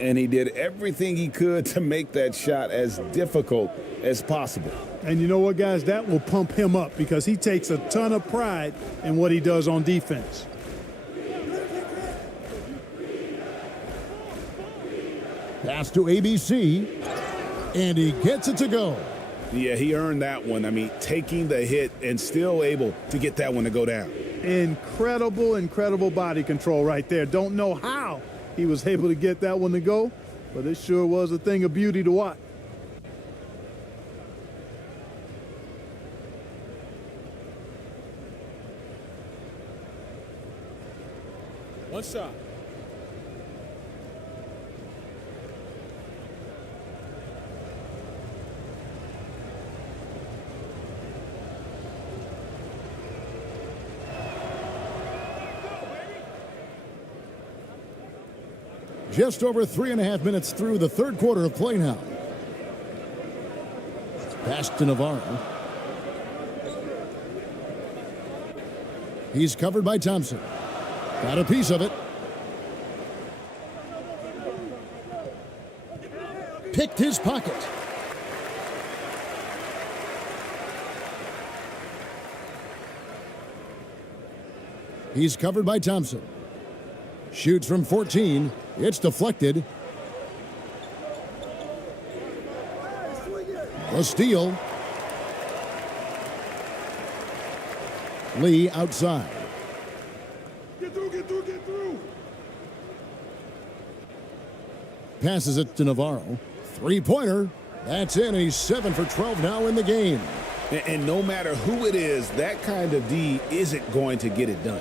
And he did everything he could to make that shot as difficult as possible. And you know what, guys? That will pump him up because he takes a ton of pride in what he does on defense. Pass to ABC, and he gets it to go. Yeah, he earned that one. I mean, taking the hit and still able to get that one to go down. Incredible, incredible body control right there. Don't know how he was able to get that one to go, but it sure was a thing of beauty to watch. One shot. Just over 3.5 minutes through the third quarter of play now. Pass to Navarro. He's covered by Thompson. Got a piece of it. Picked his pocket. He's covered by Thompson. Shoots from 14. It's deflected. A steal. Lee outside. Get through, get through, get through. Passes it to Navarro. Three-pointer. That's in. He's 7 for 12 now in the game. And no matter who it is, that kind of D isn't going to get it done.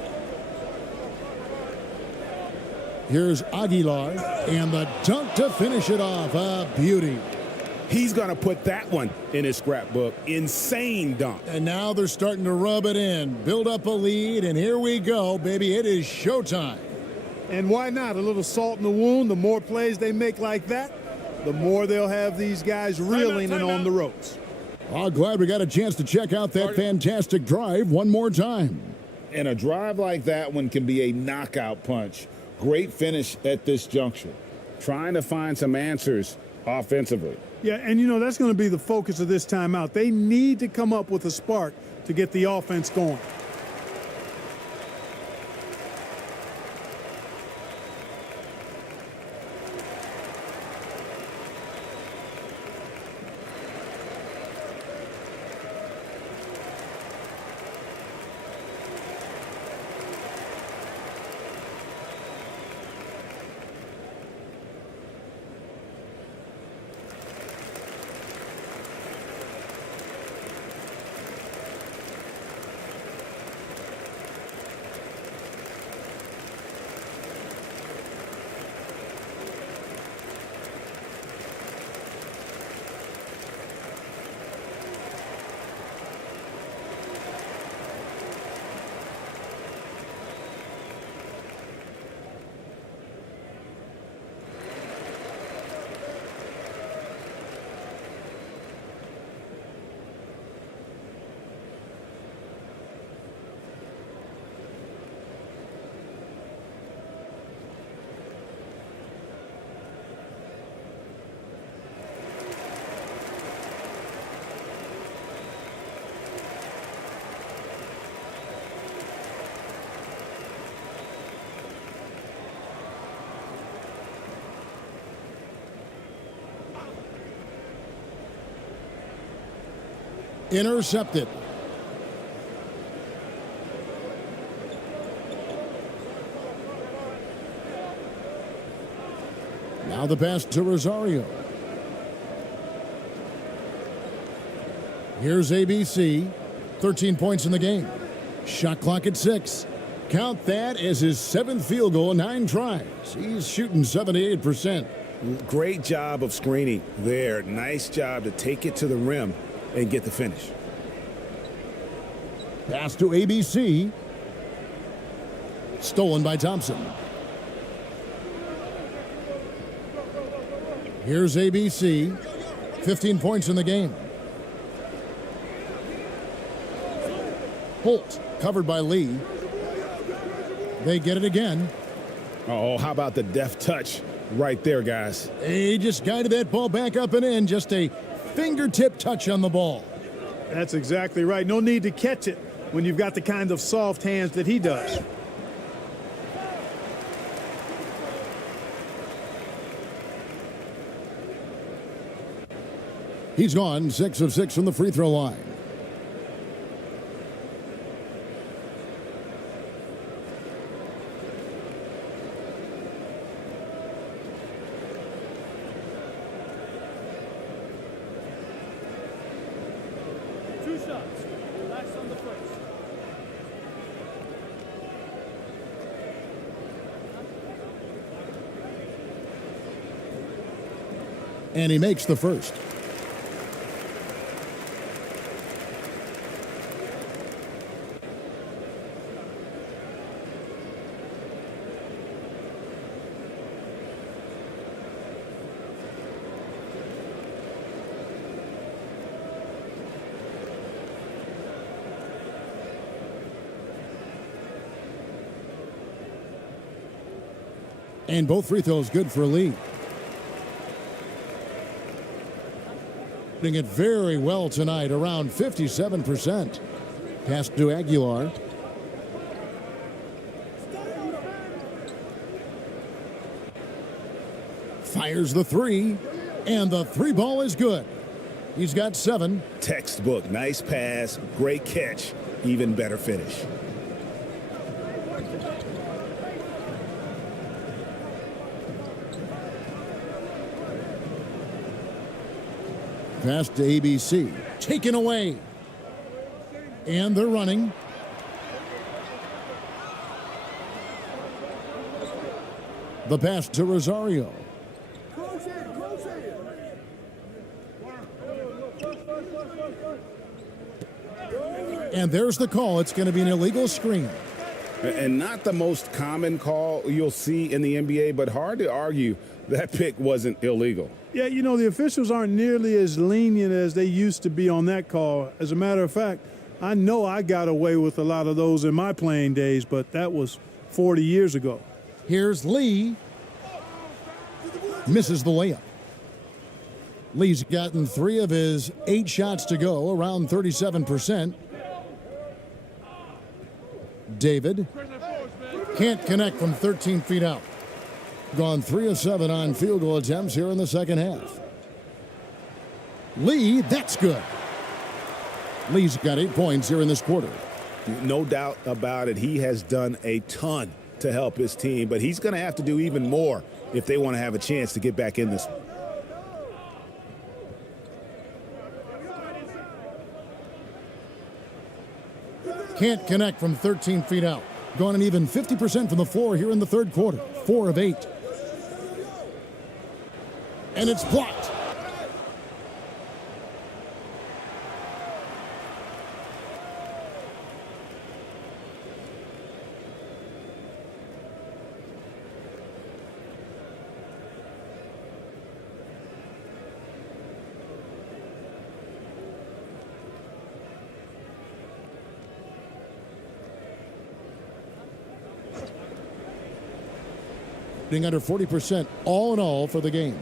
Here's Aguilar, and the dunk to finish it off. A beauty. He's going to put that one in his scrapbook. Insane dunk. And now they're starting to rub it in, build up a lead, and here we go, baby. It is showtime. And why not? A little salt in the wound. The more plays they make like that, the more they'll have these guys reeling and on the ropes. Oh, glad we got a chance to check out that fantastic drive one more time. And a drive like that one can be a knockout punch. Great finish at this juncture. Trying to find some answers offensively. Yeah, and you know, that's going to be the focus of this timeout. They need to come up with a spark to get the offense going. Intercepted. Now the pass to Rosario. Here's ABC. 13 points in the game. Shot clock at 6. Count that as his 7th field goal in 9 tries. He's shooting 78%. Great job of screening there. Nice job to take it to the rim and get the finish. Pass to ABC. Stolen by Thompson. Here's ABC. 15 points in the game. Holt covered by Lee. They get it again. Oh, how about the deft touch right there, guys? He just guided that ball back up and in. Just a fingertip touch on the ball. That's exactly right. No need to catch it when you've got the kind of soft hands that he does. He's gone 6 of 6 from the free throw line. Two shots. Relax on the first. And he makes the first. And both free throws good for Lee. Doing it very well tonight, around 57%. Pass to Aguilar. Fires the three, and the three ball is good. He's got 7. Textbook. Nice pass. Great catch. Even better finish. Pass to ABC. Taken away. And they're running. The pass to Rosario. And there's the call. It's going to be an illegal screen. And not the most common call you'll see in the NBA, but hard to argue that pick wasn't illegal. Yeah, you know, the officials aren't nearly as lenient as they used to be on that call. As a matter of fact, I know I got away with a lot of those in my playing days, but that was 40 years ago. Here's Lee. Misses the layup. Lee's gotten 3 of his 8 shots to go, around 37%. David can't connect from 13 feet out. Gone 3 of 7 on field goal attempts here in the second half. Lee, that's good. Lee's got 8 points here in this quarter. No doubt about it. He has done a ton to help his team, but he's going to have to do even more if they want to have a chance to get back in this. Can't connect from 13 feet out. Gone an even 50% from the floor here in the third quarter. 4 of 8. And it's blocked. Being under 40% all in all for the game.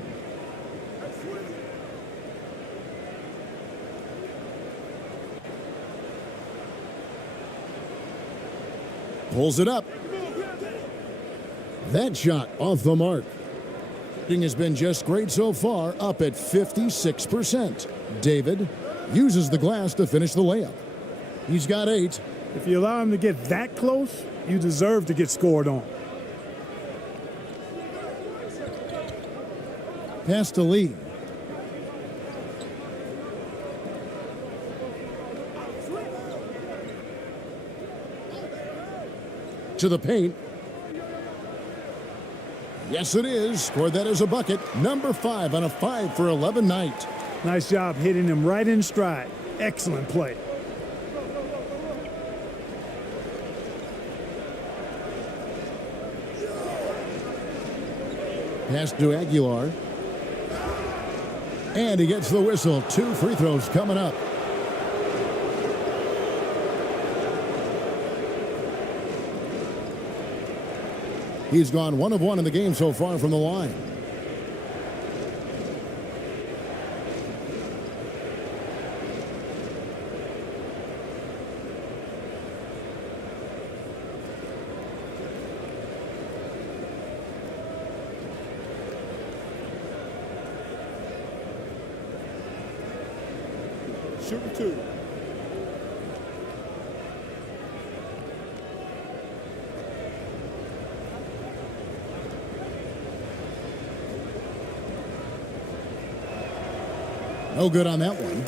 Pulls it up. That shot off the mark. Shooting has been just great so far, up at 56%. David uses the glass to finish the layup. He's got 8. If you allow him to get that close, you deserve to get scored on. Pass to Lee. To the paint. Yes, it is. Scored that as a bucket. Number 5 on a 5 for 11 night. Nice job hitting him right in stride. Excellent play. Pass to Aguilar. And he gets the whistle. 2 free throws coming up. He's gone 1 of 1 in the game so far from the line. shooting 2. No good on that one.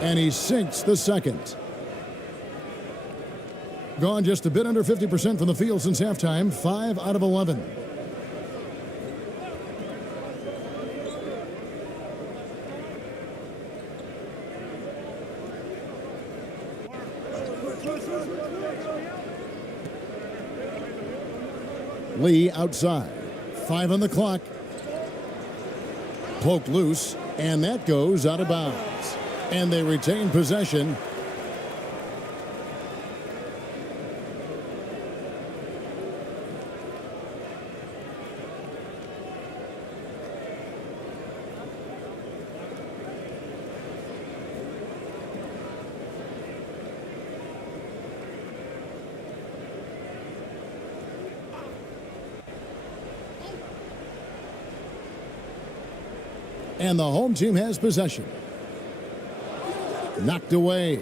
And he sinks the second. Gone just a bit under 50% from the field since halftime, 5 out of 11. Lee outside. 5 on the clock. Poked loose, and that goes out of bounds. And they retain possession. And the home team has possession. Knocked away.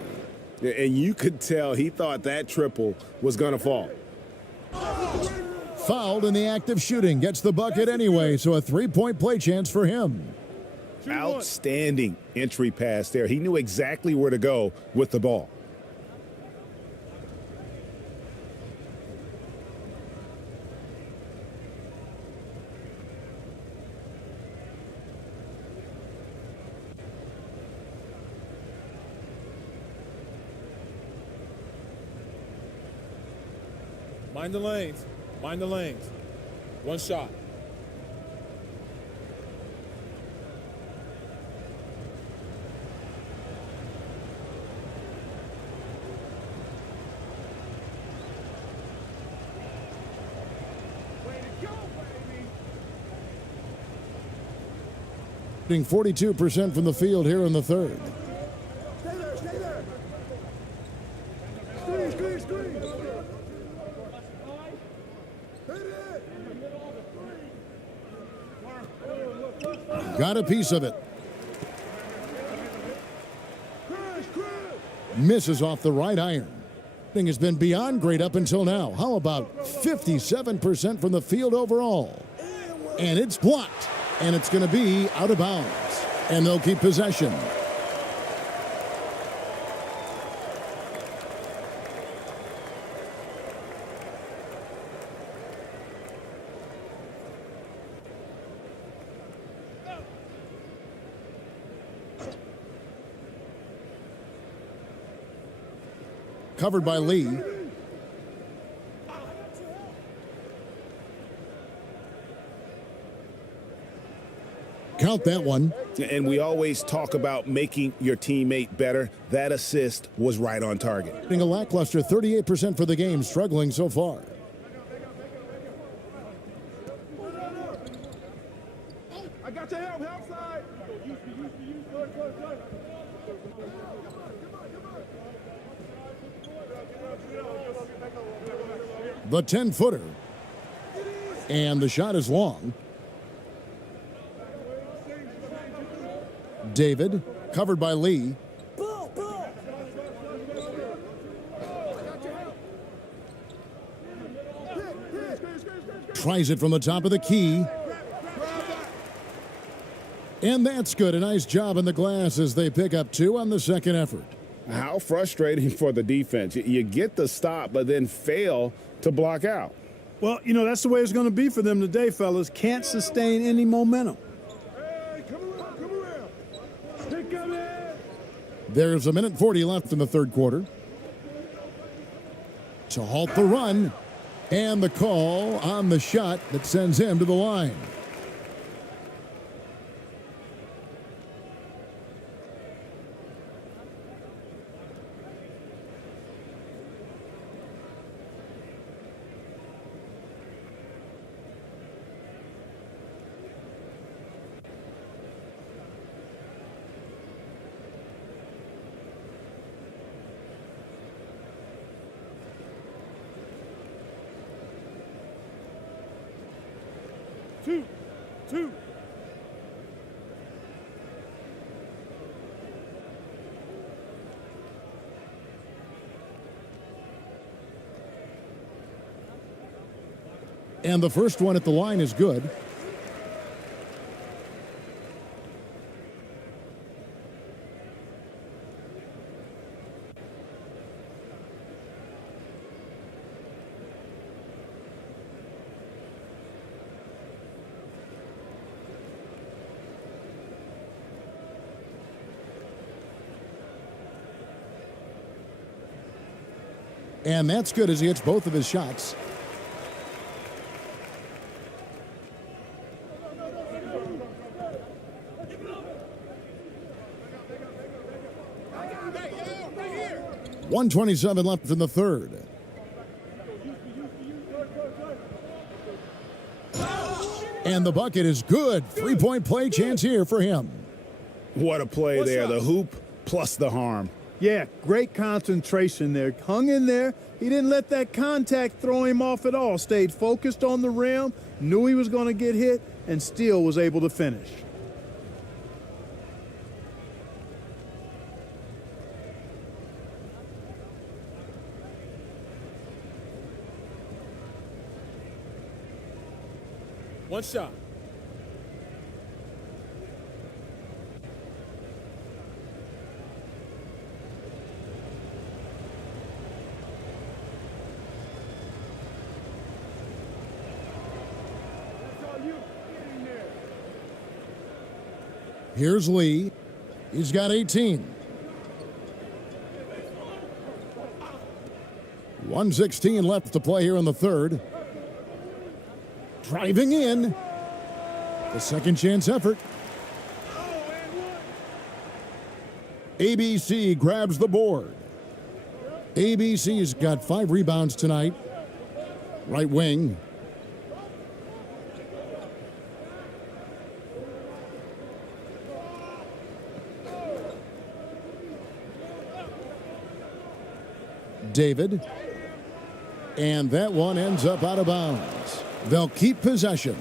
And you could tell he thought that triple was going to fall. Fouled in the act of shooting. Gets the bucket anyway, so a three-point play chance for him. Outstanding entry pass there. He knew exactly where to go with the ball. Mind the lanes. Mind the lanes. One shot. Shooting 42% from the field here in the third. Stay there. Stay there. Screen. Got a piece of it. Misses off the right iron. Thing has been beyond great up until now. How about 57% from the field overall? And it's blocked. And it's going to be out of bounds. And they'll keep possession. Covered by Lee. Count that one. And we always talk about making your teammate better. That assist was right on target. A lackluster 38% for the game, struggling so far. I got your help side. The 10-footer. And the shot is long. David, covered by Lee. Tries it from the top of the key. And that's good. A nice job in the glass as they pick up 2 on the second effort. How frustrating for the defense. You get the stop, but then fail to block out. Well, you know, that's the way it's going to be for them today, fellas. Can't sustain any momentum. Hey, come around. Pick him in. There's 1:40 left in the third quarter. To halt the run. And the call on the shot that sends him to the line. 2. And the first one at the line is good. And that's good as he hits both of his shots. .127 left in the third. And the bucket is good. Three-point play chance here for him. What a play there. The hoop plus the harm. Yeah, great concentration there. Hung in there. He didn't let that contact throw him off at all. Stayed focused on the rim, knew he was going to get hit, and still was able to finish. One shot. Here's Lee. He's got 18. 1:16 left to play here in the third. Driving in. The second chance effort. ABC grabs the board. ABC's got 5 rebounds tonight. Right wing. David. And that one ends up out of bounds. They'll keep possession.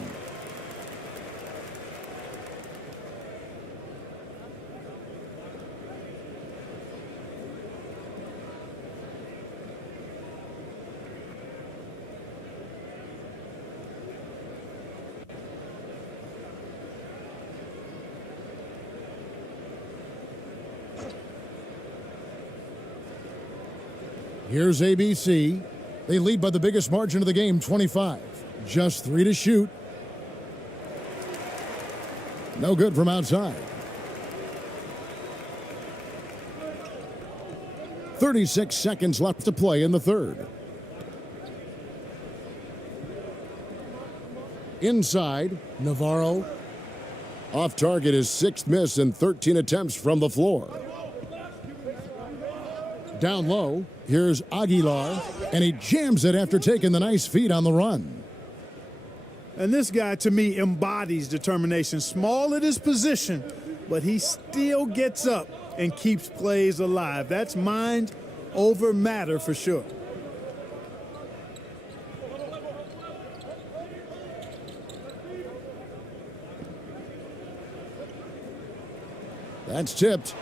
Here's ABC. They lead by the biggest margin of the game, 25. Just 3 to shoot. No good from outside. 36 seconds left to play in the third. Inside, Navarro. Off target, his 6th miss and 13 attempts from the floor. Down low, here's Aguilar, and he jams it after taking the nice feed on the run. And this guy, to me, embodies determination. Small at his position, but he still gets up and keeps plays alive. That's mind over matter for sure. That's tipped.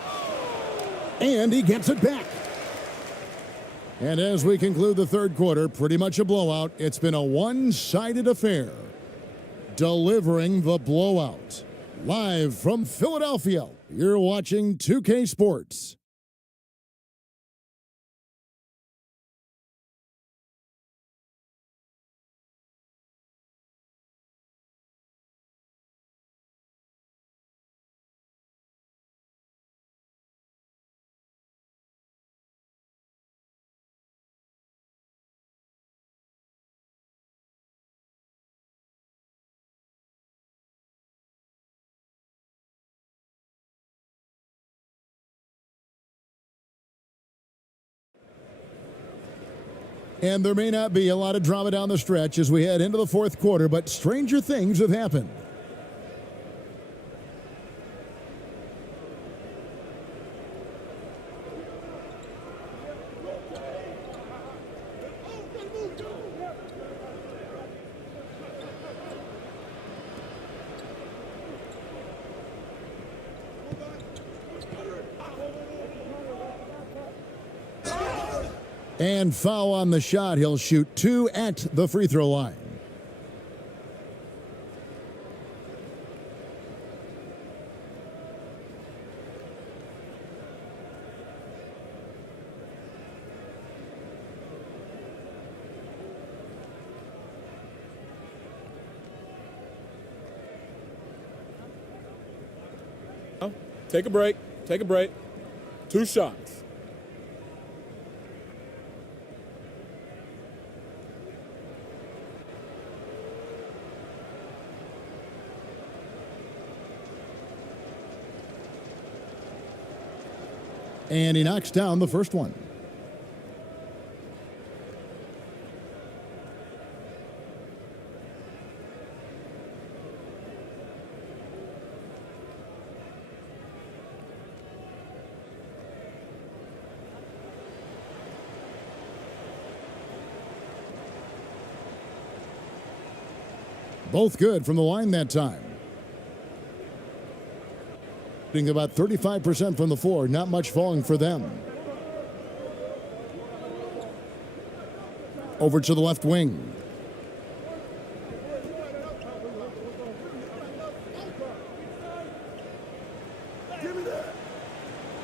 And he gets it back. And as we conclude the third quarter, pretty much a blowout. It's been a one-sided affair. Delivering the blowout. Live from Philadelphia, you're watching 2K Sports. And there may not be a lot of drama down the stretch as we head into the fourth quarter, but stranger things have happened. And foul on the shot. He'll shoot 2 at the free throw line. Take a break. Take a break. 2 shots. And he knocks down the first one. Both good from the line that time. Shooting about 35% from the floor. Not much falling for them. Over to the left wing.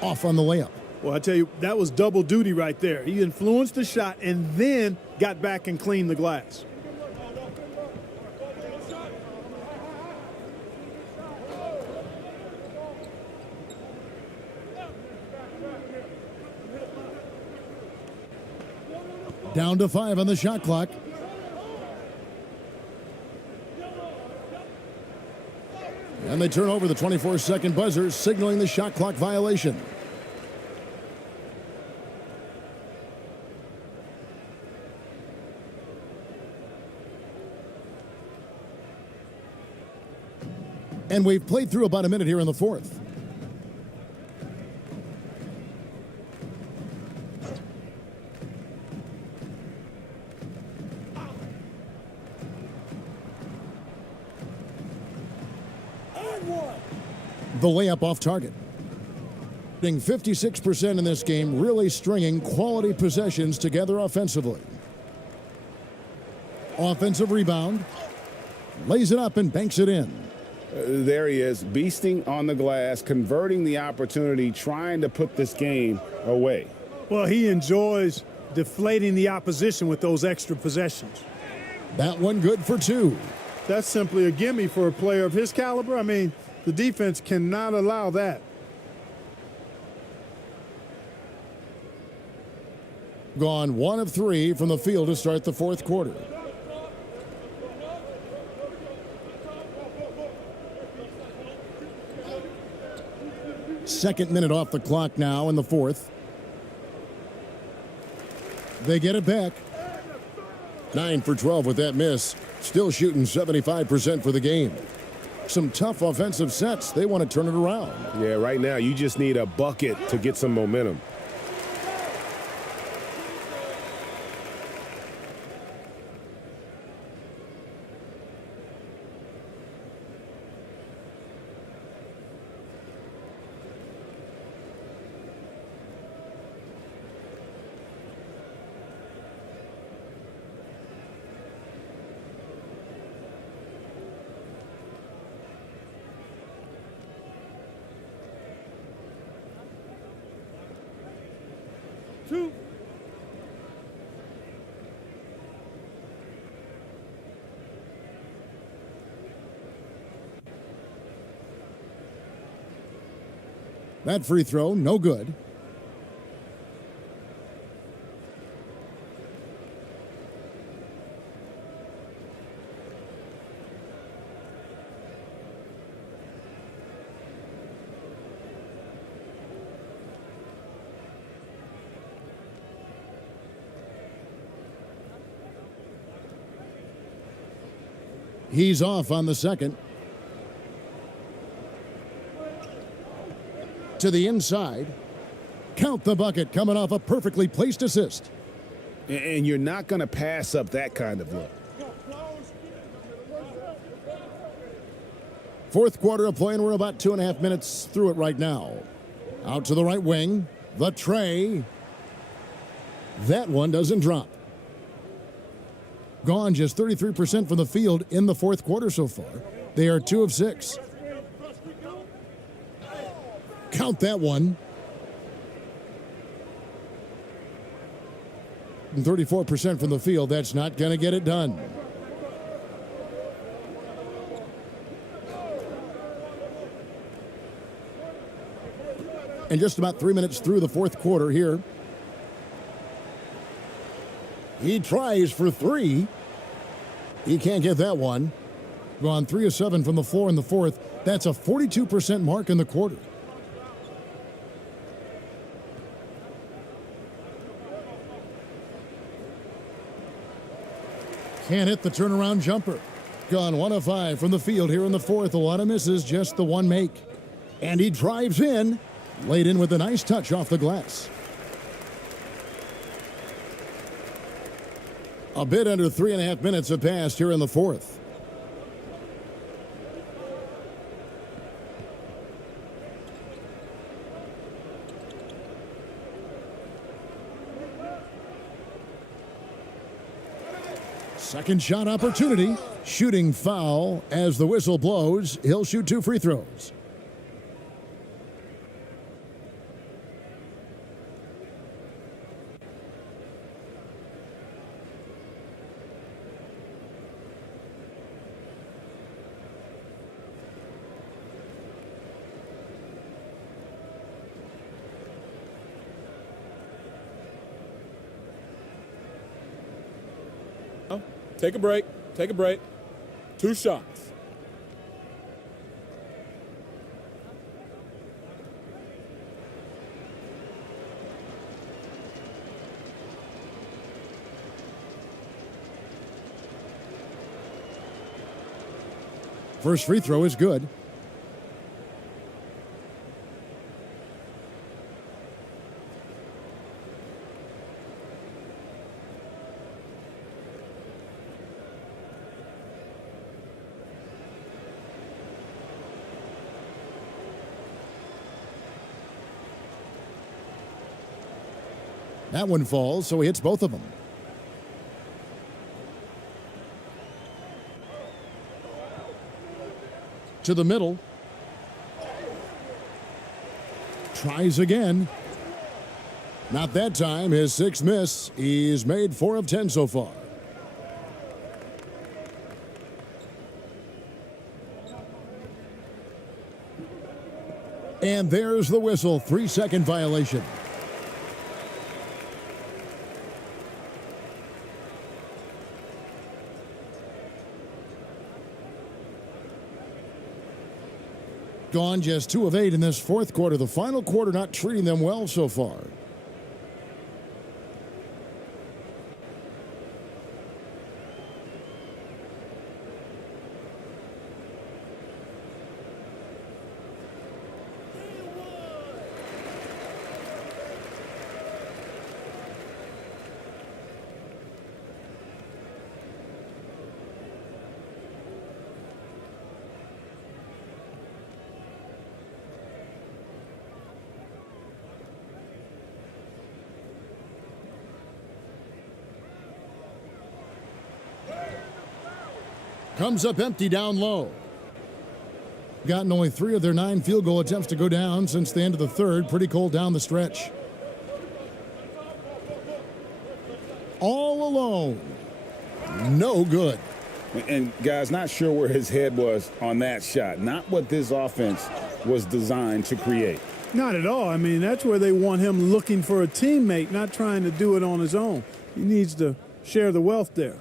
Off on the layup. Well, I tell you, that was double duty right there. He influenced the shot and then got back and cleaned the glass. Down to 5 on the shot clock. And they turn over the 24-second buzzer, signaling the shot clock violation. And we've played through about a minute here in the fourth. The layup off target. Hitting 56% in this game, really stringing quality possessions together offensively. Offensive rebound. Lays it up and banks it in. There he is, beasting on the glass, converting the opportunity, trying to put this game away. Well, he enjoys deflating the opposition with those extra possessions. That one good for 2. That's simply a gimme for a player of his caliber. I mean, the defense cannot allow that. Gone 1 of 3 from the field to start the fourth quarter. Second minute off the clock now in the fourth. They get it back. 9 for 12 with that miss. Still shooting 75% for the game. Some tough offensive sets. They want to turn it around. Yeah, right now you just need a bucket to get some momentum. That free throw, no good. He's off on the second. To the inside. Count the bucket, coming off a perfectly placed assist. And you're not going to pass up that kind of look. Fourth quarter of play, and we're about 2.5 minutes through it right now. Out to the right wing. The tray. That one doesn't drop. Gone just 33% from the field in the fourth quarter so far. They are 2 of 6. Count that one. And 34% from the field. That's not going to get it done. And just about 3 minutes through the fourth quarter here. He tries for 3. He can't get that one. Gone 3 of 7 from the floor in the fourth. That's a 42% mark in the quarter. Can't hit the turnaround jumper. Gone 1 of 5 from the field here in the fourth. A lot of misses, just the one make. And he drives in. Laid in with a nice touch off the glass. A bit under 3.5 minutes have passed here in the fourth. Second shot opportunity. Shooting foul as the whistle blows. He'll shoot 2 free throws. Take a break. Take a break. 2 shots. First free throw is good. That one falls, so he hits both of them. To the middle. Tries again. Not that time. His 6th miss. He's made 4 of 10 so far. And there's the whistle. 3-second violation. Gone just 2 of 8 in this fourth quarter. The final quarter not treating them well so far. Comes up empty down low. Gotten only 3 of their 9 field goal attempts to go down since the end of the third. Pretty cold down the stretch. All alone. No good. And guys, not sure where his head was on that shot. Not what this offense was designed to create. Not at all. I mean, that's where they want him looking for a teammate, not trying to do it on his own. He needs to share the wealth there.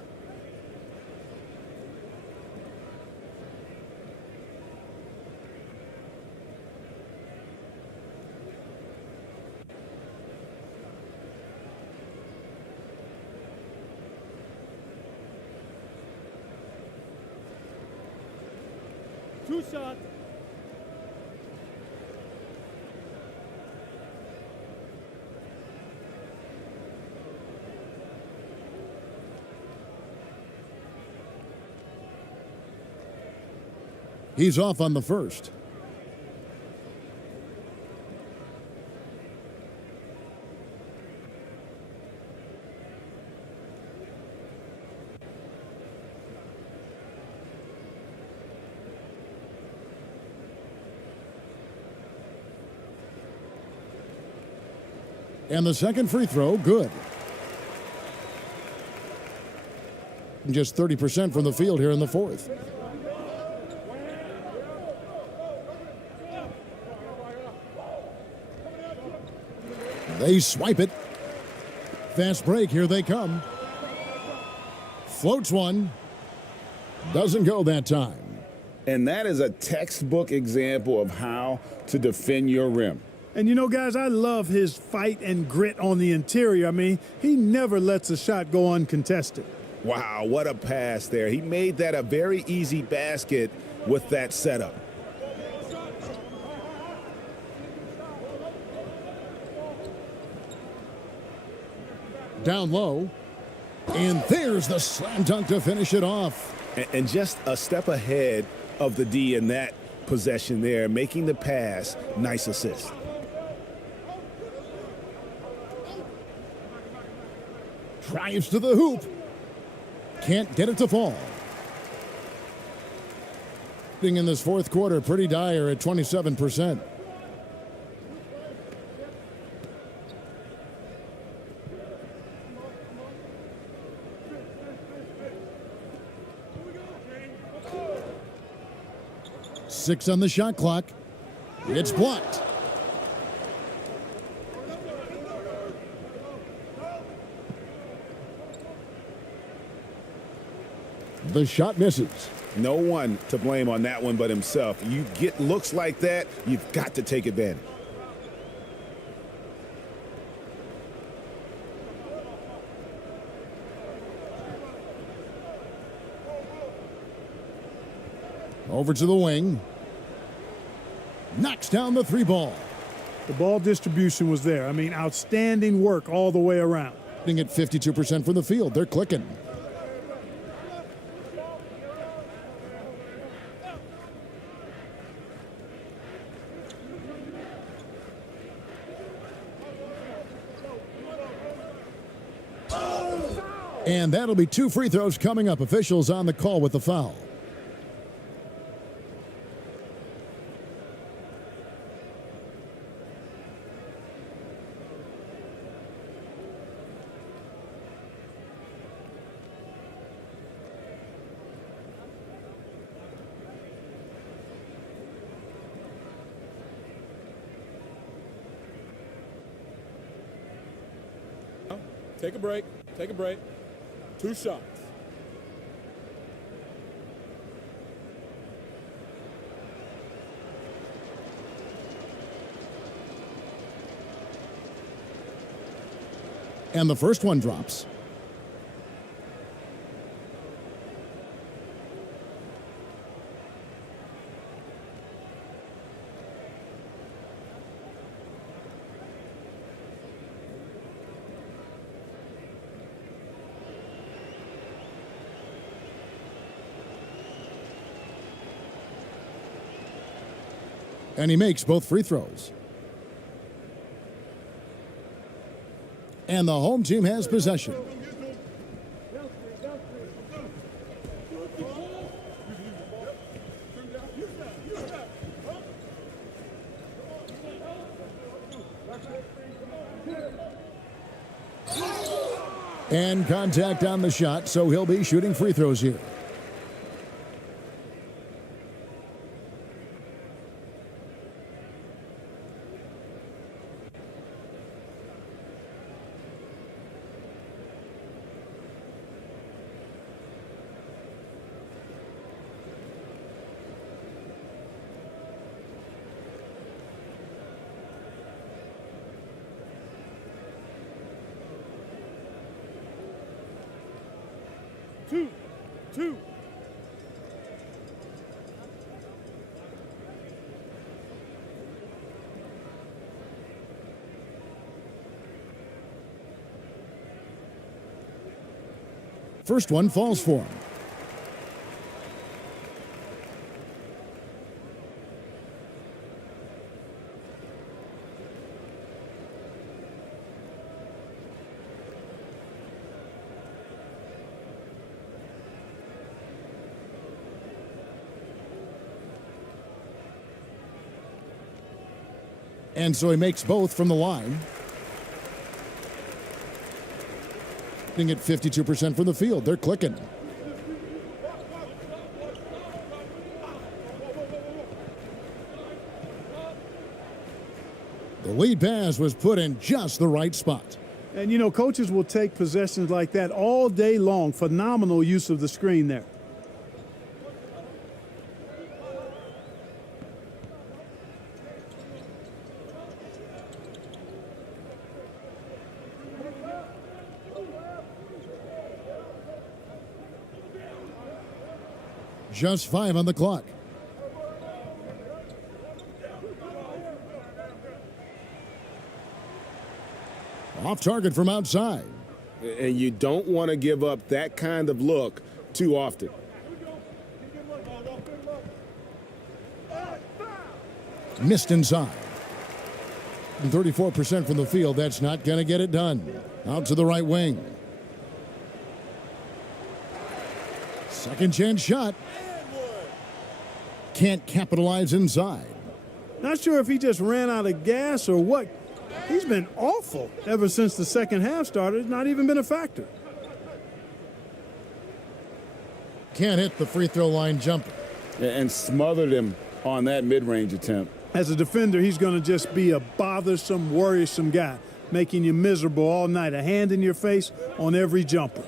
Two shots. He's off on the first. And the second free throw, good. Just 30% from the field here in the fourth. They swipe it. Fast break, here they come. Floats one. Doesn't go that time. And that is a textbook example of how to defend your rim. And you know, guys, I love his fight and grit on the interior. I mean, he never lets a shot go uncontested. Wow, what a pass there. He made that a very easy basket with that setup. Down low. And there's the slam dunk to finish it off. And just a step ahead of the D in that possession there, making the pass. Nice assist. Drives to the hoop. Can't get it to fall. In this fourth quarter, pretty dire at 27%. Six on the shot clock. It's blocked. The shot misses. No one to blame on that one but himself. You get looks like that, you've got to take advantage. Over to the wing. Knocks down the three ball. The ball distribution was there. I mean, outstanding work all the way around. At 52% from the field. They're clicking. And that'll be two free throws coming up. Officials on the call with the foul. Take a break. Take a break. 2 shots. And the first one drops. And he makes both free throws. And the home team has possession. And contact on the shot, so he'll be shooting free throws here. Two. First one falls for him. And so he makes both from the line. Shooting at 52% from the field. They're clicking. The lead pass was put in just the right spot. And, you know, coaches will take possessions like that all day long. Phenomenal use of the screen there. Just 5 on the clock. Off target from outside. And you don't want to give up that kind of look too often. Missed inside. 34% from the field. That's not going to get it done. Out to the right wing. Second chance shot. Can't capitalize inside. Not sure if he just ran out of gas or what. He's been awful ever since the second half started. Not even been a factor. Can't hit the free throw line jumper. And smothered him on that mid-range attempt. As a defender, he's going to just be a bothersome, worrisome guy, making you miserable all night. A hand in your face on every jumper.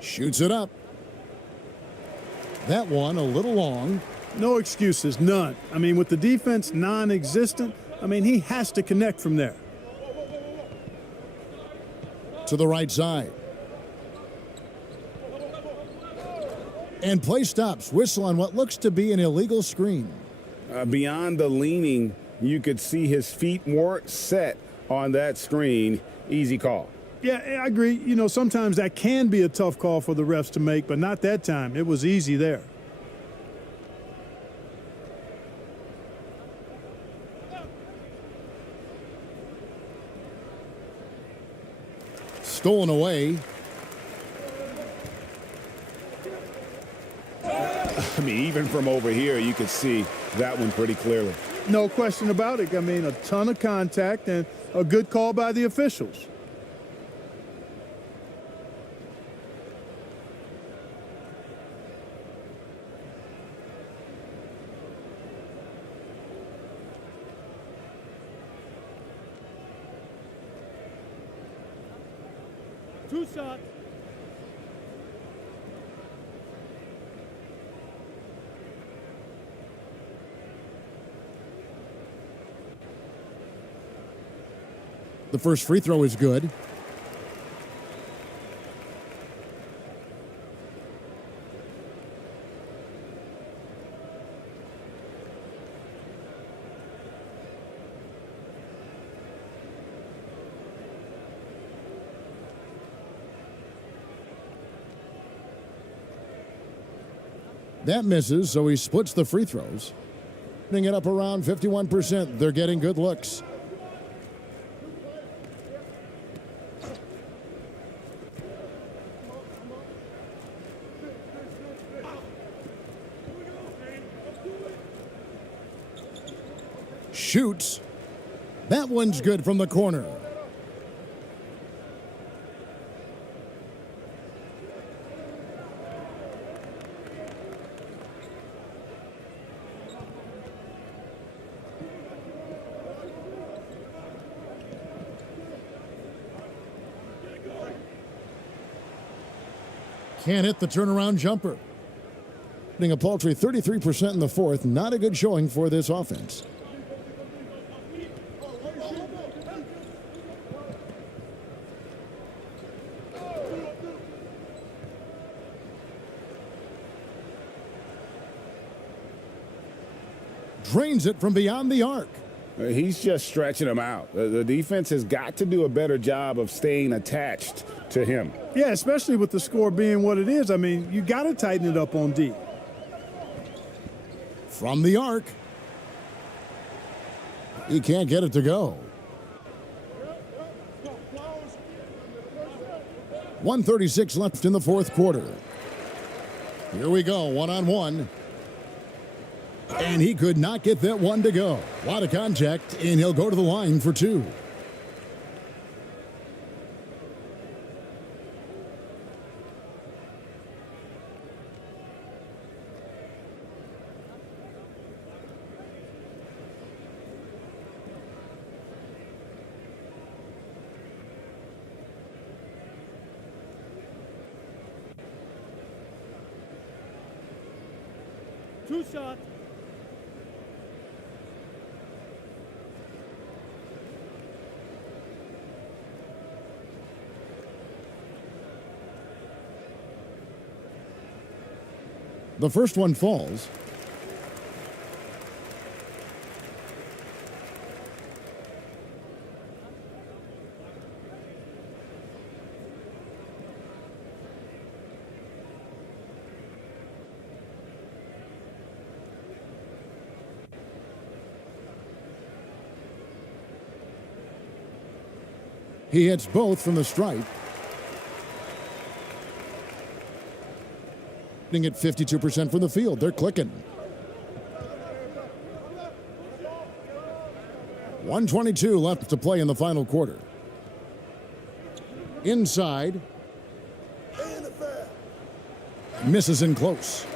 Shoots it up. That one a little long. No excuses, none. I mean, with the defense non-existent, I mean, he has to connect from there. To the right side. And play stops. Whistle on what looks to be an illegal screen. Beyond the leaning, you could see his feet weren't set on that screen. Easy call. Yeah, I agree. You know, sometimes that can be a tough call for the refs to make, but not that time. It was easy there. Stolen away. I mean, even from over here, you could see that one pretty clearly. No question about it. I mean, a ton of contact and a good call by the officials. Two shots. The first free throw is good. That misses, so he splits the free throws. Putting it up around 51%. They're getting good looks. Shoots. That one's good from the corner. Can't hit the turnaround jumper. Hitting a paltry 33% in the fourth. Not a good showing for this offense. Drains it from beyond the arc. He's just stretching him out. The defense has got to do a better job of staying attached to him. Yeah, especially with the score being what it is. I mean, you got to tighten it up on D. From the arc. He can't get it to go. 1:36 left in the fourth quarter. Here we go, one-on-one. And he could not get that one to go. A lot of contact, and he'll go to the line for two. Two shots. The first one falls. He hits both from the stripe. At 52% from the field. They're clicking. 1:22 left to play in the final quarter. Inside. Misses in close.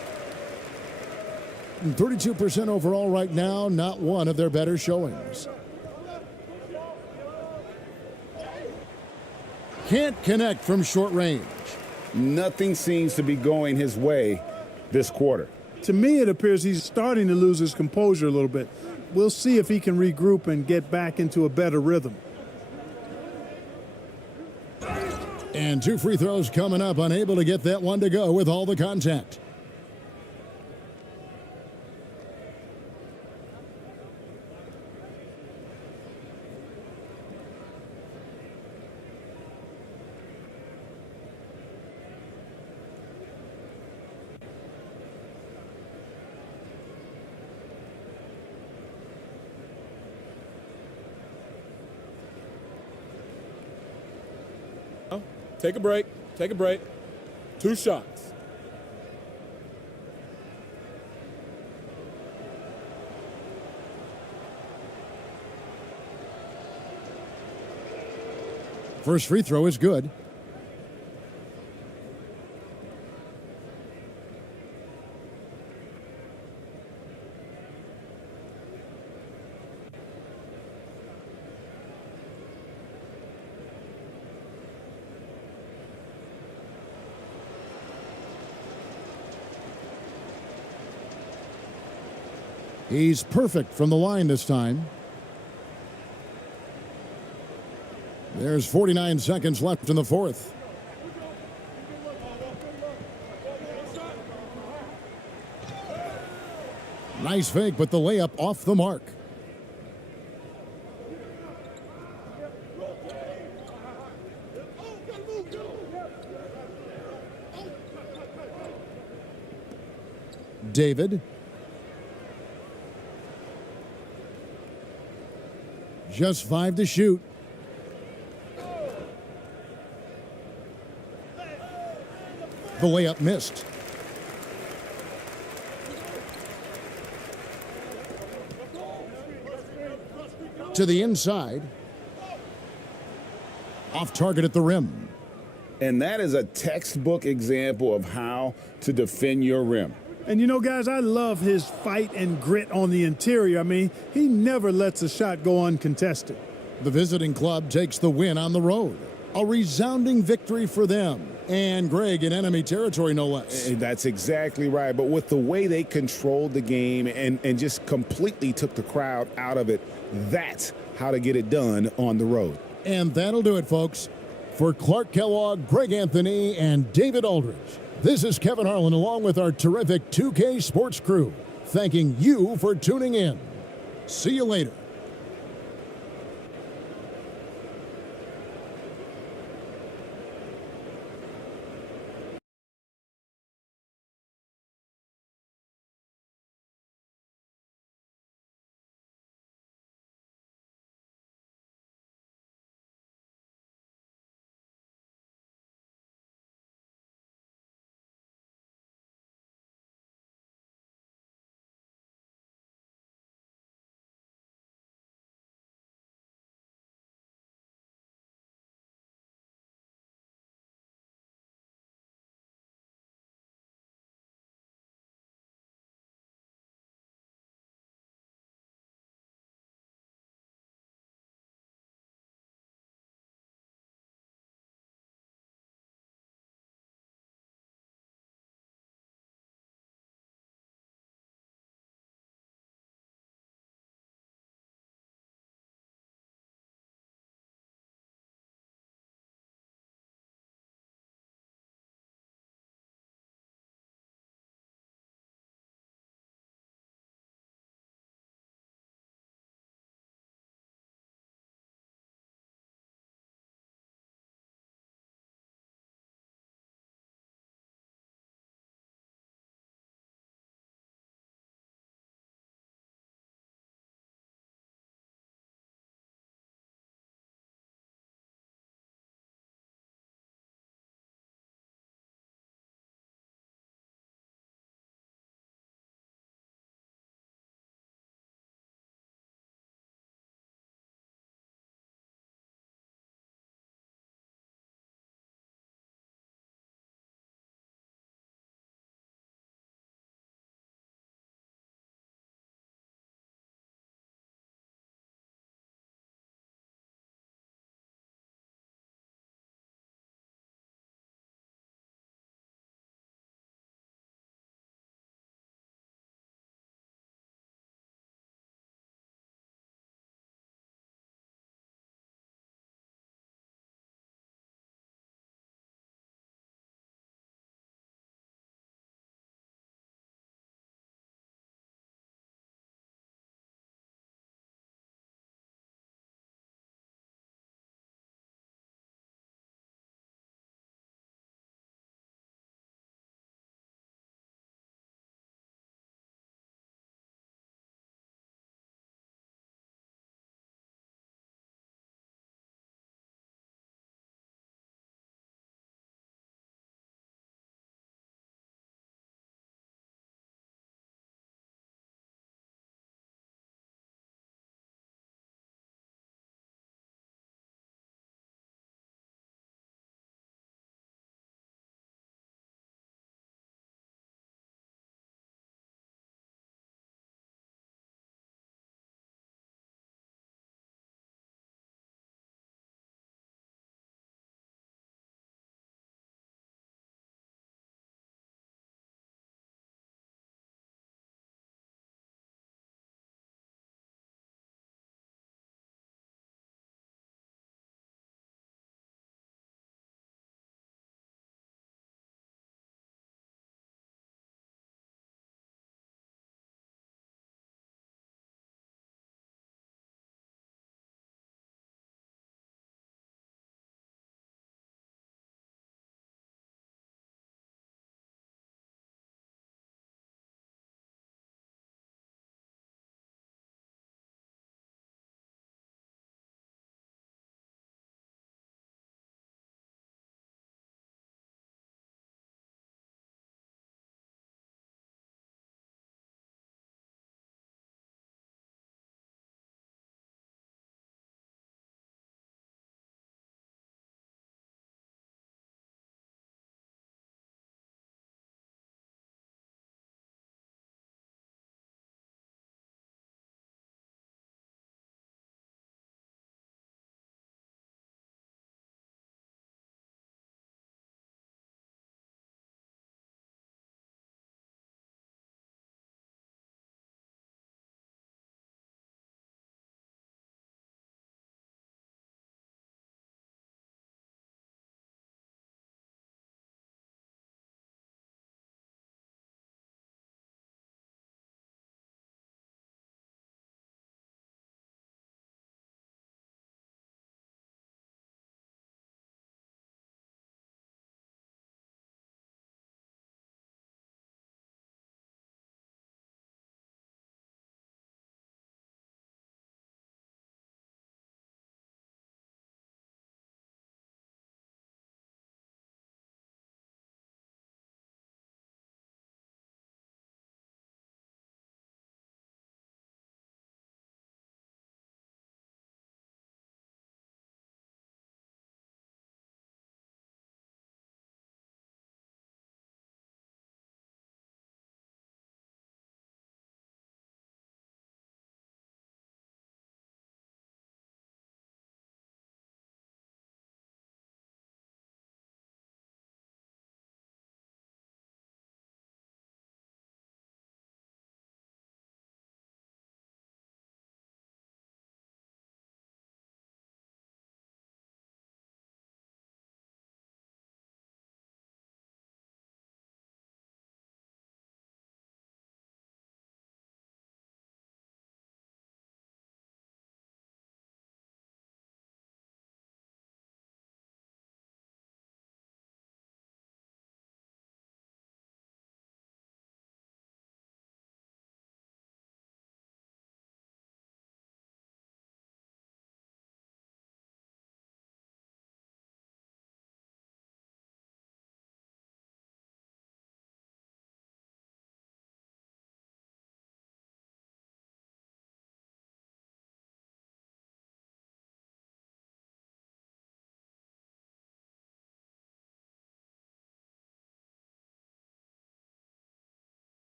32% overall right now, not one of their better showings. Can't connect from short range. Nothing seems to be going his way this quarter. To me, it appears he's starting to lose his composure a little bit. We'll see if he can regroup and get back into a better rhythm. And two free throws coming up, unable to get that one to go with all the contact. Take a break. Take a break. Two shots. First free throw is good. He's perfect from the line this time. There's 49 seconds left in the fourth. Nice fake, but the layup off the mark. David. Just 5 to shoot. The layup missed. To the inside. Off target at the rim. And that is a textbook example of how to defend your rim. And you know, guys, I love his fight and grit on the interior. I mean, he never lets a shot go uncontested. The visiting club takes the win on the road. A resounding victory for them. And Greg in enemy territory, no less. That's exactly right. But with the way they controlled the game and just completely took the crowd out of it, that's how to get it done on the road. And that'll do it, folks. For Clark Kellogg, Greg Anthony, and David Aldridge, this is Kevin Harlan along with our terrific 2K Sports crew, thanking you for tuning in. See you later.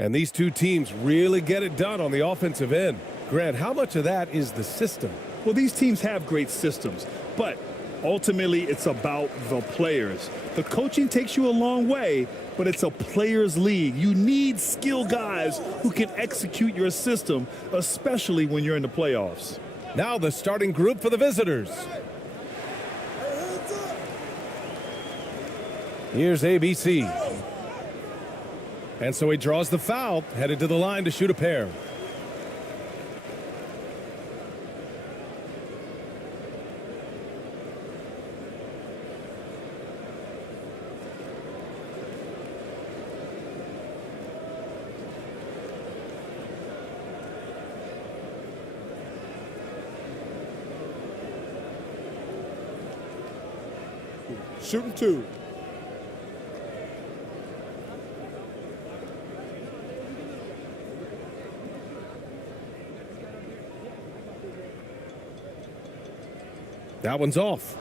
And these two teams really get it done on the offensive end. Grant, how much of that is the system? Well, these teams have great systems, but ultimately it's about the players. The coaching takes you a long way, but it's a players' league. You need skilled guys who can execute your system, especially when you're in the playoffs. Now the starting group for the visitors. Here's ABC. And so he draws the foul, headed to the line to shoot a pair. Shooting 2. That one's off.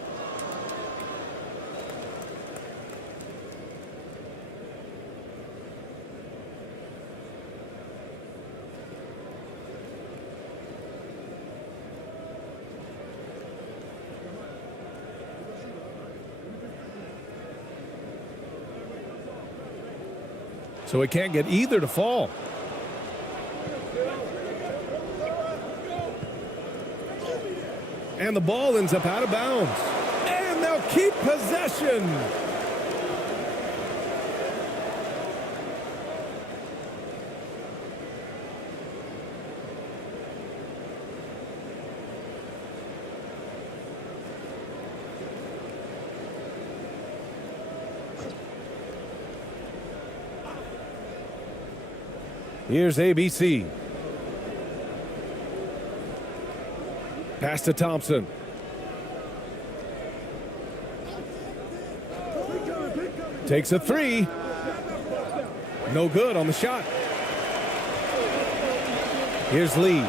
So he can't get either to fall. And the ball ends up out of bounds. And they'll keep possession. Here's ABC. Pass to Thompson. Takes a three. No good on the shot. Here's Lee.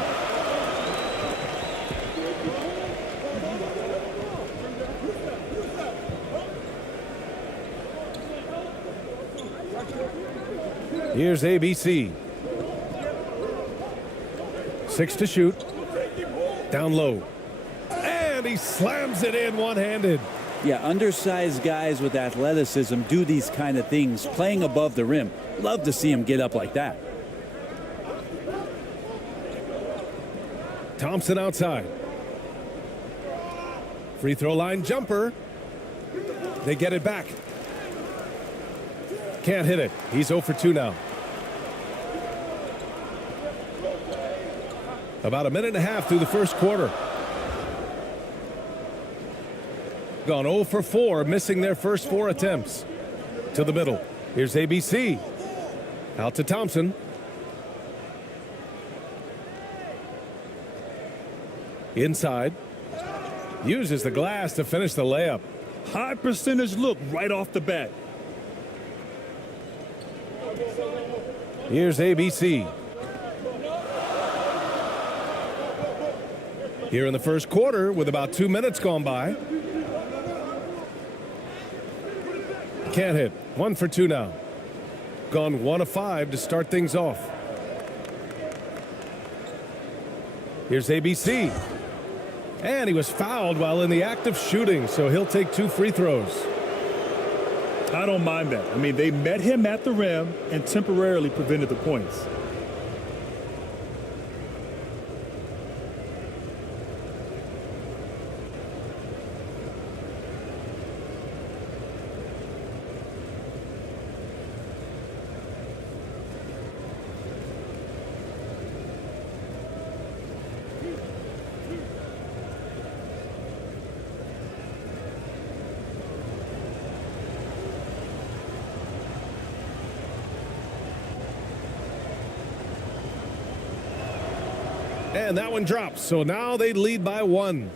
Here's ABC. 6 to shoot. Down low. And he slams it in one-handed. Yeah, undersized guys with athleticism do these kind of things, playing above the rim. Love to see him get up like that. Thompson outside. Free throw line jumper. They get it back. Can't hit it. He's 0 for 2 now. About a minute and a half through the first quarter. Gone 0 for 4, missing their first 4 attempts. To the middle. Here's ABC. Out to Thompson. Inside. Uses the glass to finish the layup. High percentage look right off the bat. Here's ABC. Here in the first quarter with about 2 minutes gone by. Can't hit. 1 for 2 now. Gone 1 of 5 to start things off. Here's ABC. And he was fouled while in the act of shooting, so he'll take 2 free throws. I don't mind that. I mean, they met him at the rim and temporarily prevented the points. And that one drops, so now they lead by 1.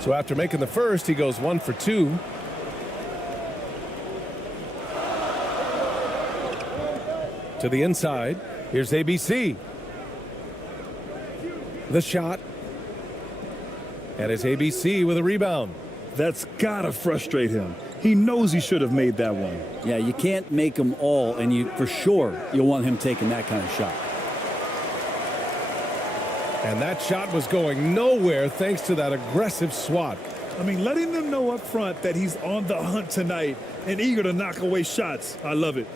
So after making the first, he goes 1 for 2. To the inside. Here's ABC. The shot. And it's ABC with a rebound. That's gotta frustrate him. He knows he should have made that one. Yeah, you can't make them all, and you for sure you'll want him taking that kind of shot. And that shot was going nowhere thanks to that aggressive swat. I mean, letting them know up front that he's on the hunt tonight and eager to knock away shots. I love it.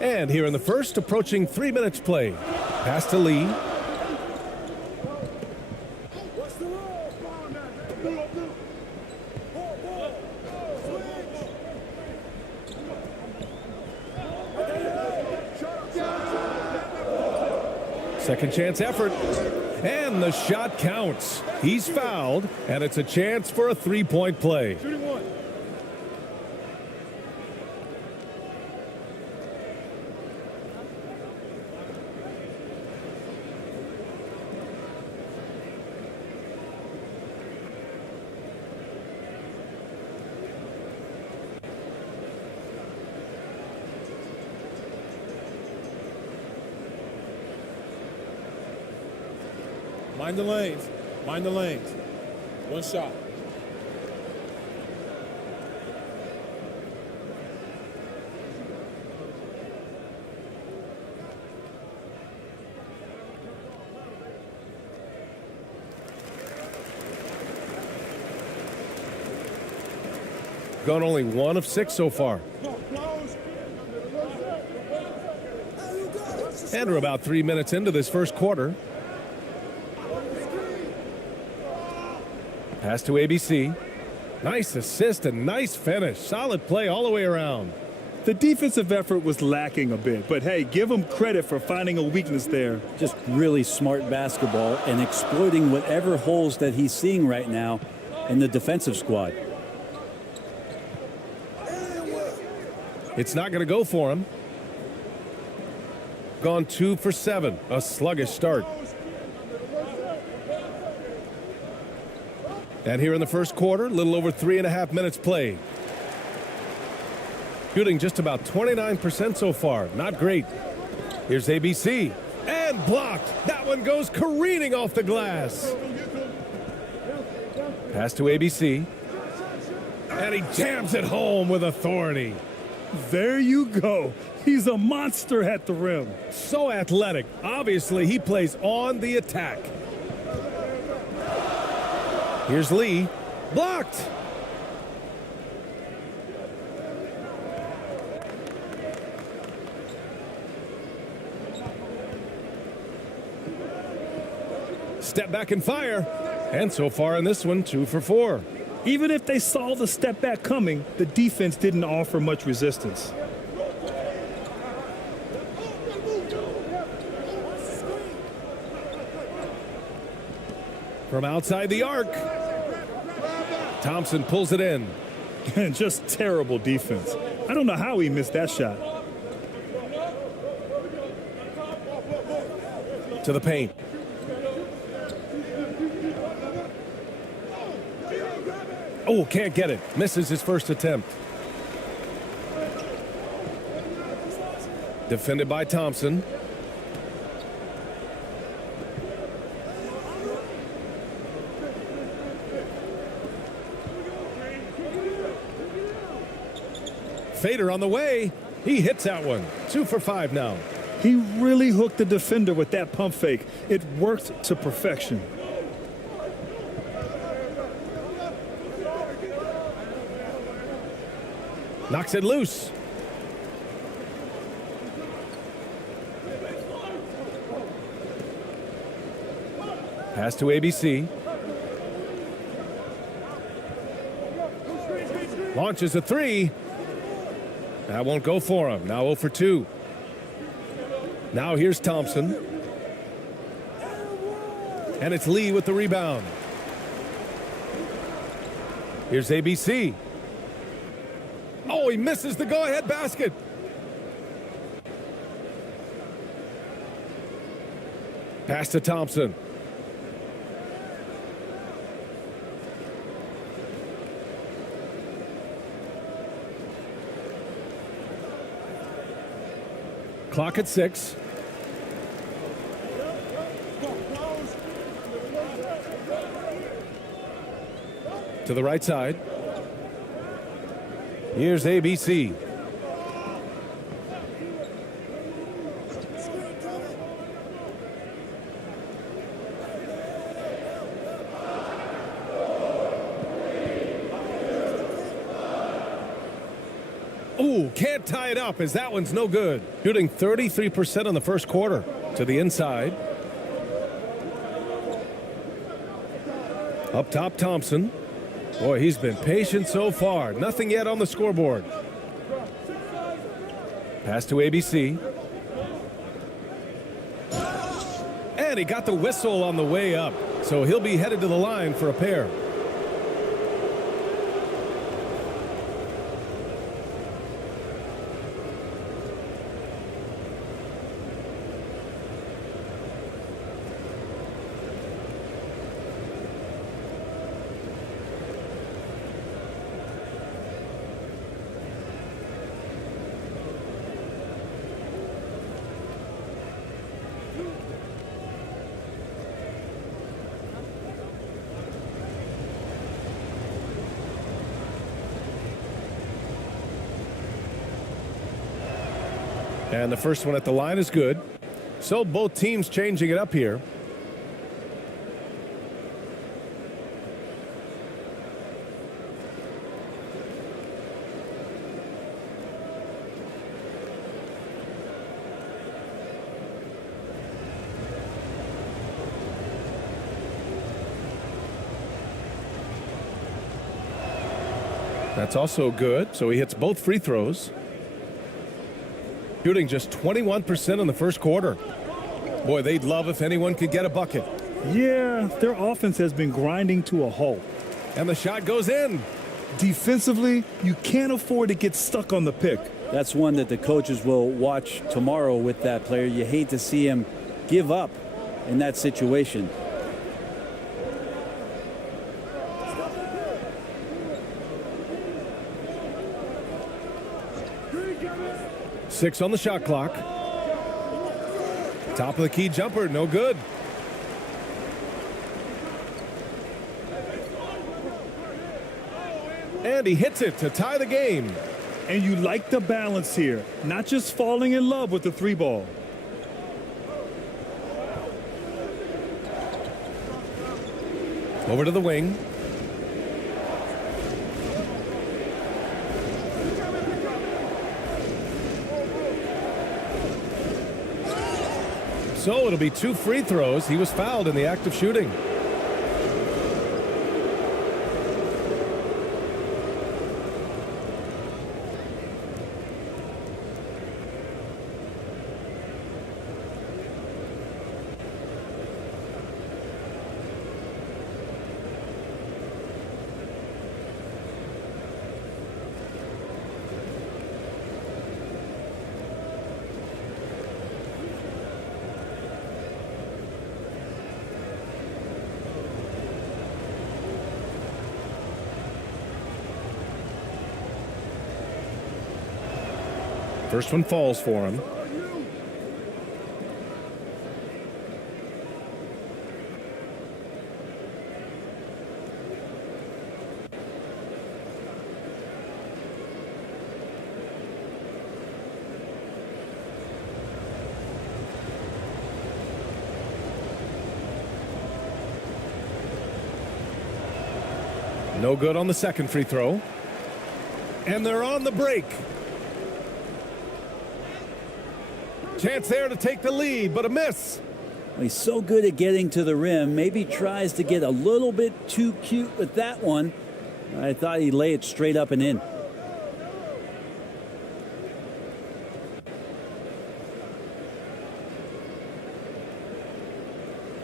And here in the first, approaching 3 minutes play. Pass to Lee. Second chance effort. And the shot counts. He's fouled, and it's a chance for a three-point play. Mind the lanes. Mind the lanes. One shot. Gone only 1 of 6 so far. And we're about 3 minutes into this first quarter. Pass to ABC. Nice assist and nice finish. Solid play all the way around. The defensive effort was lacking a bit, but hey, give him credit for finding a weakness there. Just really smart basketball and exploiting whatever holes that he's seeing right now in the defensive squad. It's not going to go for him. Gone 2 for 7. A sluggish start. And here in the first quarter, a little over 3.5 minutes played. Shooting just about 29% so far. Not great. Here's ABC. And blocked. That one goes careening off the glass. Pass to ABC. And he jams it home with authority. There you go. He's a monster at the rim. So athletic. Obviously, he plays on the attack. Here's Lee. Blocked. Step back and fire. And so far in this one, 2 for 4. Even if they saw the step back coming, the defense didn't offer much resistance. From outside the arc. Thompson pulls it in. Just terrible defense. I don't know how he missed that shot. To the paint. Oh, can't get it. Misses his first attempt. Defended by Thompson. Fader on the way. He hits that one. 2 for 5 now. He really hooked the defender with that pump fake. It worked to perfection. Knocks it loose. Pass to ABC. Launches a 3. That won't go for him. Now 0 for 2. Now here's Thompson. And it's Lee with the rebound. Here's ABC. Oh, he misses the go-ahead basket. Pass to Thompson. Clock at 6. To the right side. Here's ABC. Ooh, can't tie it up as that one's no good. Shooting 33% on the first quarter. To the inside. Up top, Thompson. Boy, he's been patient so far. Nothing yet on the scoreboard. Pass to ABC. And he got the whistle on the way up. So he'll be headed to the line for a pair. And the first one at the line is good. So both teams changing it up here. That's also good. So he hits both free throws. Shooting just 21% in the first quarter. Boy, they'd love if anyone could get a bucket. Yeah, their offense has been grinding to a halt. And the shot goes in. Defensively, you can't afford to get stuck on the pick. That's one that the coaches will watch tomorrow with that player. You hate to see him give up in that situation. Six on the shot clock. Top of the key jumper, no good. And he hits it to tie the game. And you like the balance here, not just falling in love with the three ball. Over to the wing. So it'll be 2 free throws. He was fouled in the act of shooting. First one falls for him. No good on the second free throw. And they're on the break. Chance there to take the lead, but a miss. Well, he's so good at getting to the rim. Maybe tries to get a little bit too cute with that one. I thought he'd lay it straight up and in.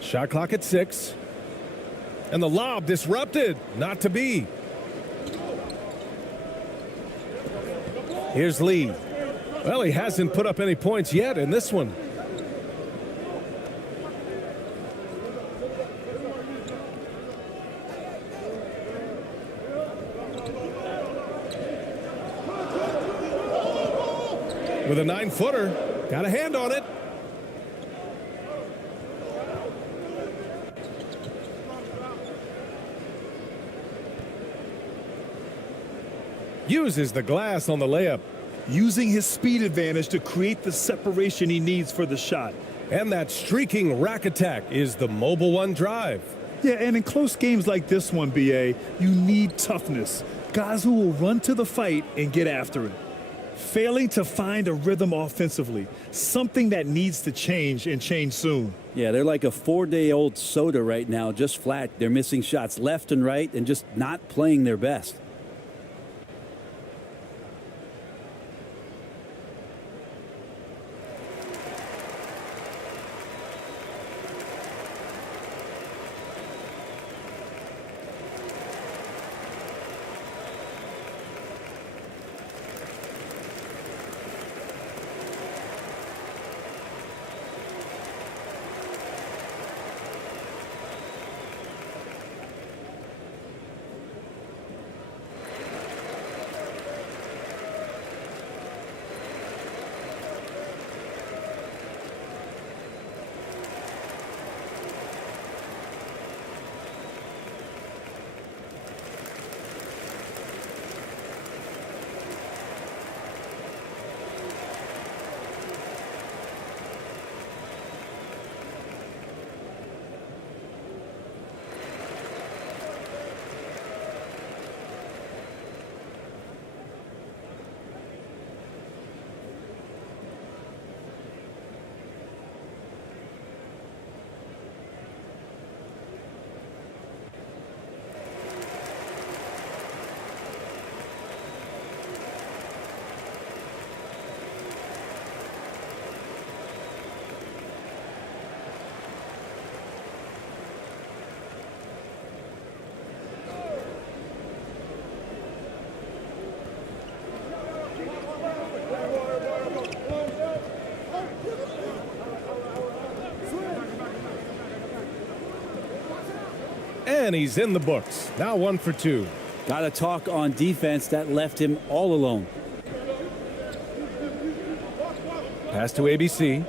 Shot clock at 6. And the lob disrupted. Not to be. Here's Lee. Well, he hasn't put up any points yet in this one. with a 9-footer. Got a hand on it. Uses the glass on the layup. Using his speed advantage to create the separation he needs for the shot. And that streaking rack attack is the Mobile One drive. Yeah, and in close games like this one, BA, you need toughness. Guys who will run to the fight and get after it. Failing to find a rhythm offensively, something that needs to change and change soon. Yeah, they're like a 4-day-old soda right now, just flat. They're missing shots left and right and just not playing their best. And he's in the books. Now 1 for 2. Got to talk on defense that left him all alone. Pass to ABC.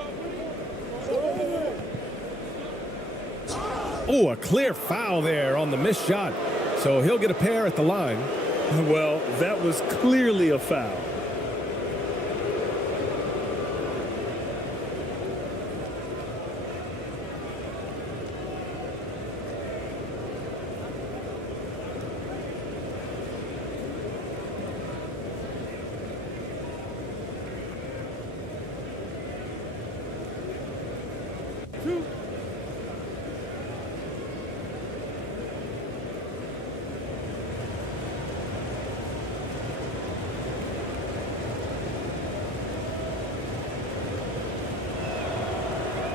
Oh, a clear foul there on the missed shot. So he'll get a pair at the line. Well, that was clearly a foul.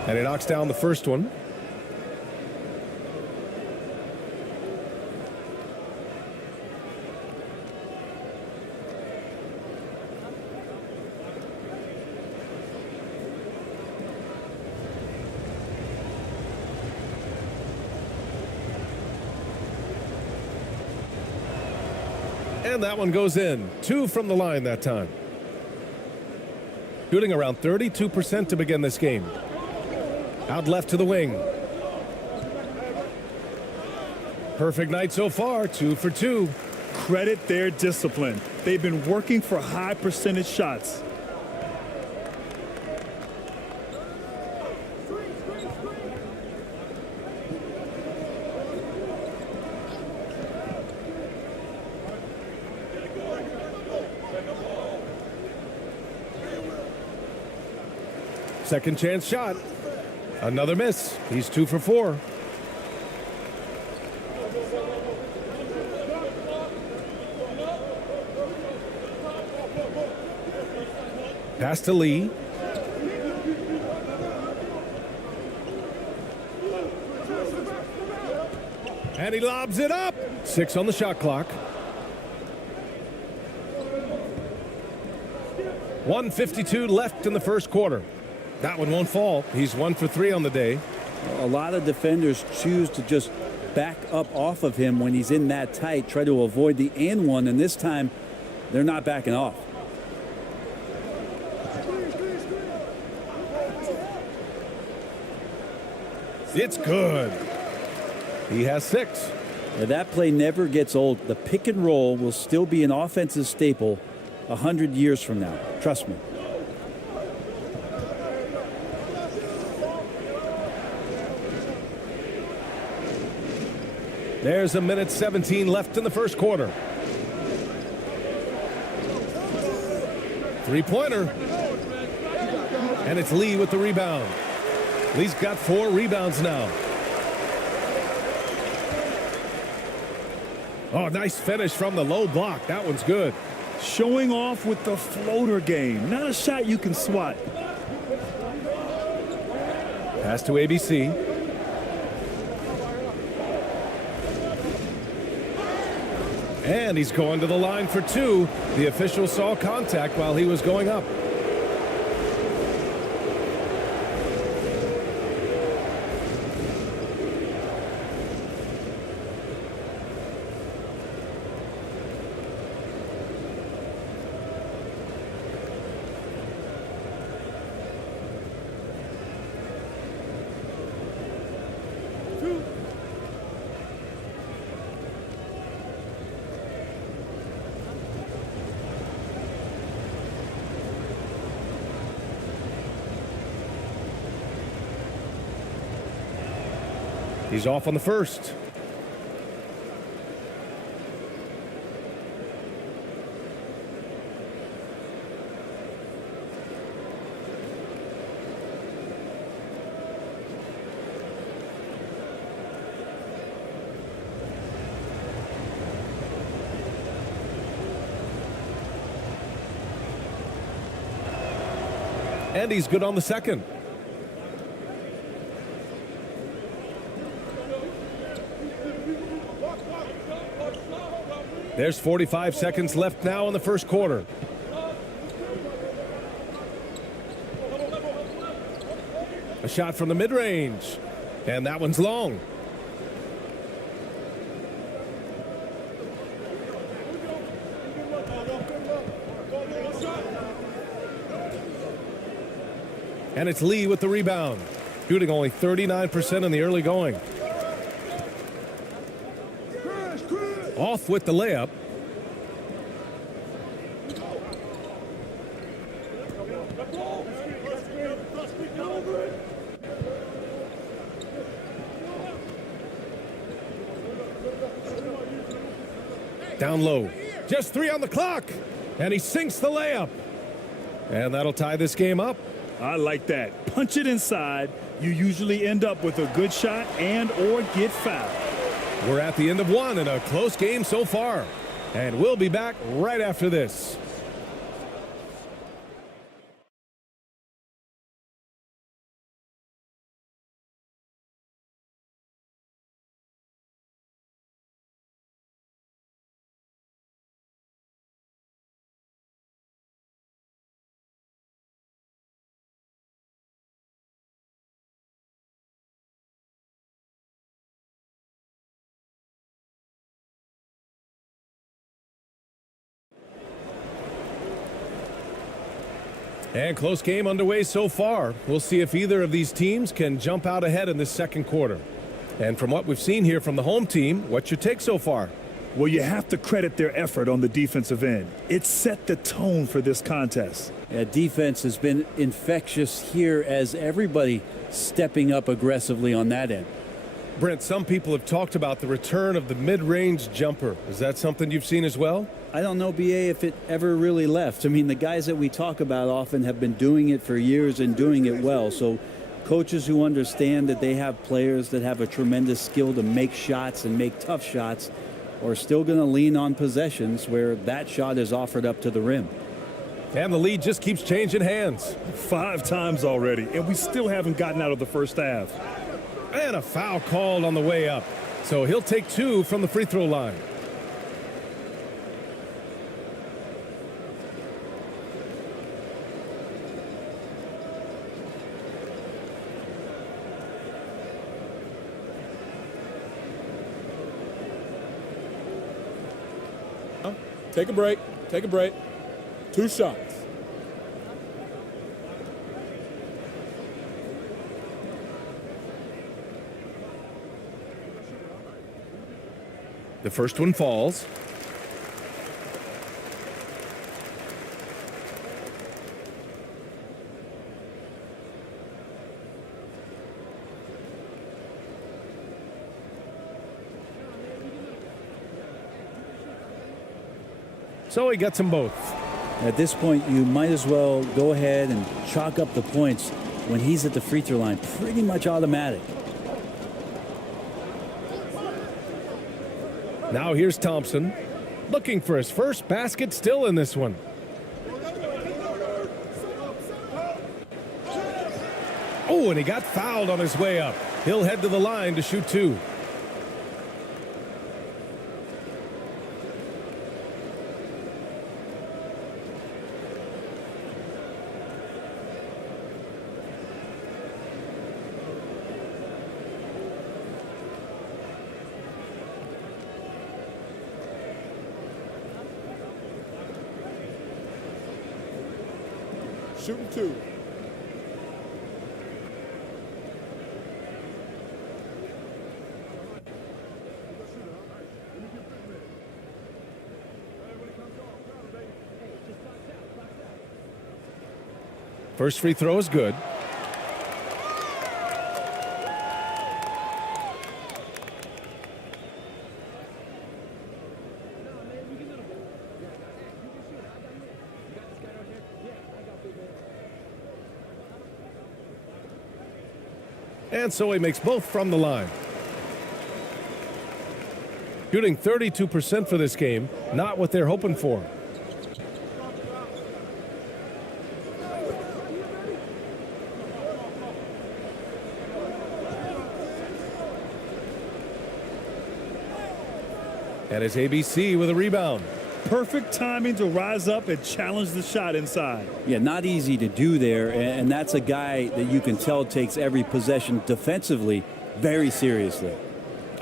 And he knocks down the first one. And that one goes in. 2 from the line that time. Shooting around 32% to begin this game. Out left to the wing. Perfect night so far, 2 for 2. Credit their discipline. They've been working for high percentage shots. Second chance shot. Another miss. He's 2 for 4. Pass to Lee. And he lobs it up. 6 on the shot clock. 1:52 left in the first quarter. That one won't fall. He's 1 for 3 on the day. A lot of defenders choose to just back up off of him when he's in that tight, try to avoid the and one, and this time they're not backing off. It's good. He has 6. Now, that play never gets old. The pick and roll will still be an offensive staple 100 years from now. Trust me. There's a minute 17 left in the first quarter. Three-pointer. And it's Lee with the rebound. Lee's got 4 rebounds now. Oh, nice finish from the low block. That one's good. Showing off with the floater game. Not a shot you can swat. Pass to ABC. And he's going to the line for 2. The official saw contact while he was going up. He's off on the first. And he's good on the second. There's 45 seconds left now in the first quarter. A shot from the mid-range. And that one's long. And it's Lee with the rebound. Shooting only 39% in the early going. Off with the layup. Down low. Just 3 on the clock. And he sinks the layup. And that'll tie this game up. I like that. Punch it inside. You usually end up with a good shot and or get fouled. We're at the end of one in a close game so far. And we'll be back right after this. And close game underway so far. We'll see if either of these teams can jump out ahead in this second quarter. And from what we've seen here from the home team, what's your take so far? Well, you have to credit their effort on the defensive end. It set the tone for this contest. Yeah, defense has been infectious here as everybody stepping up aggressively on that end. Brent, some people have talked about the return of the mid-range jumper. Is that something you've seen as well? I don't know, BA, if it ever really left. I mean, the guys that we talk about often have been doing it for years and doing it well. So coaches who understand that they have players that have a tremendous skill to make shots and make tough shots are still going to lean on possessions where that shot is offered up to the rim. And the lead just keeps changing hands. 5 times already, and we still haven't gotten out of the first half. And a foul called on the way up. So he'll take 2 from the free throw line. Take a break. Take a break. 2 shots. The first one falls. So he gets them both. At this point, you might as well go ahead and chalk up the points when he's at the free throw line. Pretty much automatic. Now here's Thompson, looking for his first basket, still in this one. Oh, and he got fouled on his way up. He'll head to the line to shoot two. Shooting two. First free throw is good. And so he makes both from the line. Shooting 32% for this game, not what they're hoping for. And it's ABC with a rebound. Perfect timing to rise up and challenge the shot inside. Yeah, not easy to do there, and that's a guy that you can tell takes every possession defensively very seriously.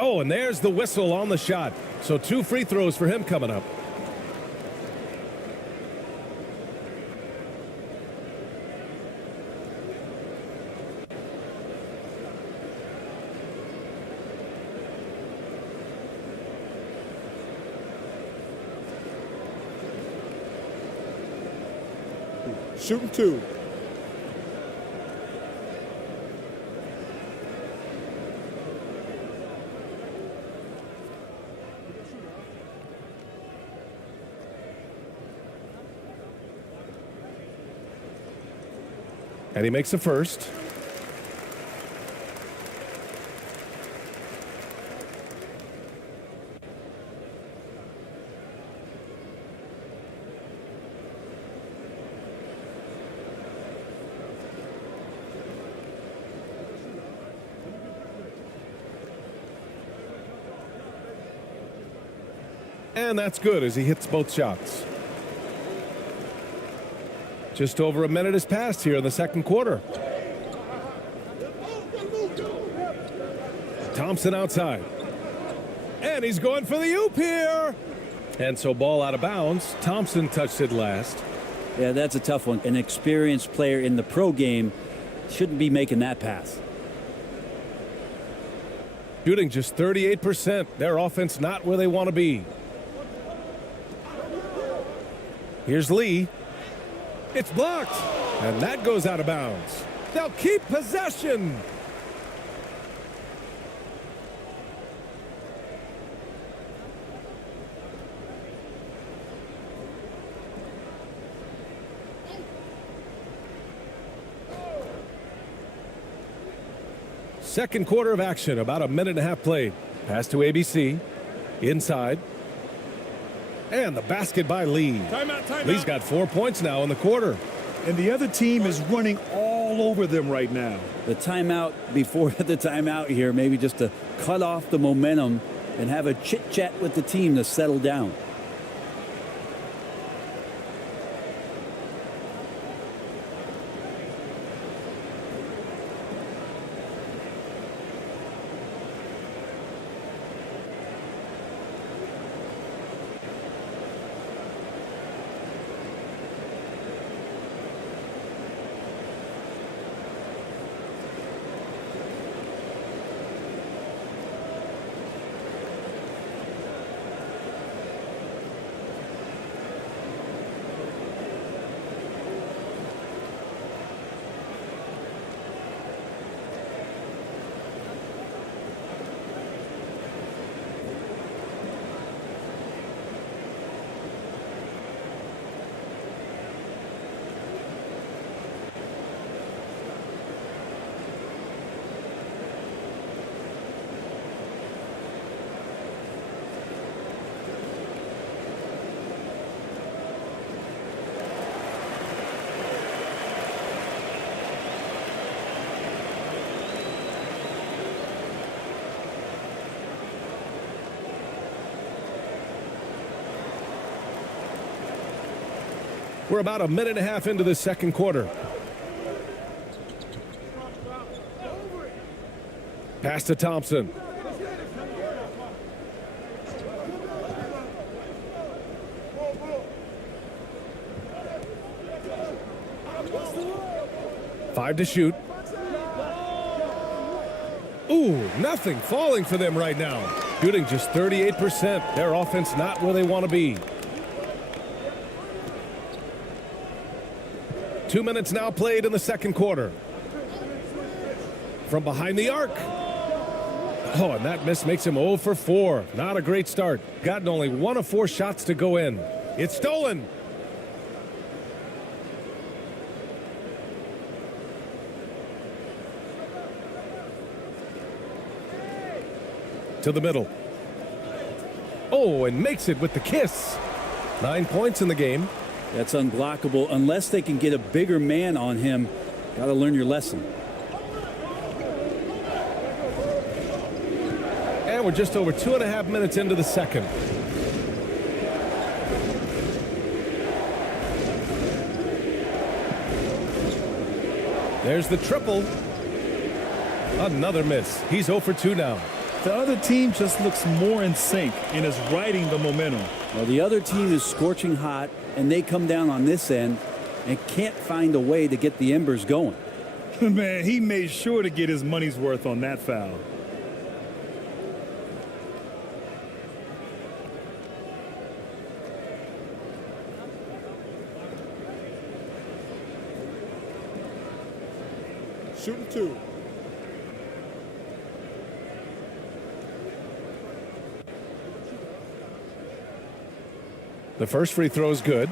Oh, and there's the whistle on the shot. So 2 free throws for him coming up. Shooting two. And he makes the first. And that's good as he hits both shots. Just over a minute has passed here in the second quarter. Thompson outside. And he's going for the oop here. And so ball out of bounds. Thompson touched it last. Yeah, that's a tough one. An experienced player in the pro game shouldn't be making that pass. Shooting just 38%. Their offense not where they want to be. Here's Lee. It's blocked. And that goes out of bounds. They'll keep possession. Second quarter of action, about a minute and a half played. Pass to ABC. Inside. And the basket by Lee. Timeout. Lee's got 4 points now in the quarter. And the other team is running all over them right now. The timeout before the timeout here, maybe just to cut off the momentum and have a chit-chat with the team to settle down. We're about a minute and a half into the second quarter. Pass to Thompson. Five to shoot. Ooh, nothing falling for them right now. Shooting just 38%. Their offense not where they want to be. 2 minutes now played in the second quarter. From behind the arc. Oh, and that miss makes him 0 for 4. Not a great start. Gotten only 1 of 4 shots to go in. It's stolen. To the middle. Oh, and makes it with the kiss. 9 points in the game. That's unblockable unless they can get a bigger man on him. Got to learn your lesson. And we're just over 2.5 minutes into the second. There's the triple. Another miss. He's 0 for 2 now. The other team just looks more in sync and is riding the momentum. Well, the other team is scorching hot, and they come down on this end and can't find a way to get the embers going. Man, he made sure to get his money's worth on that foul. Shooting 2. The first free throw is good.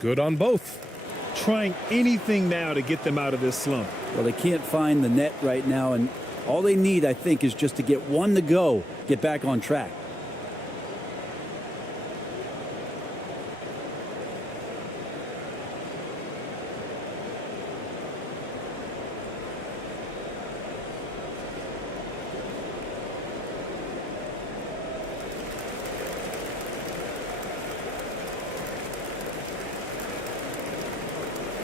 Good on both. Trying anything now to get them out of this slump. Well, they can't find the net right now, and all they need, I think, is just to get one to go, get back on track.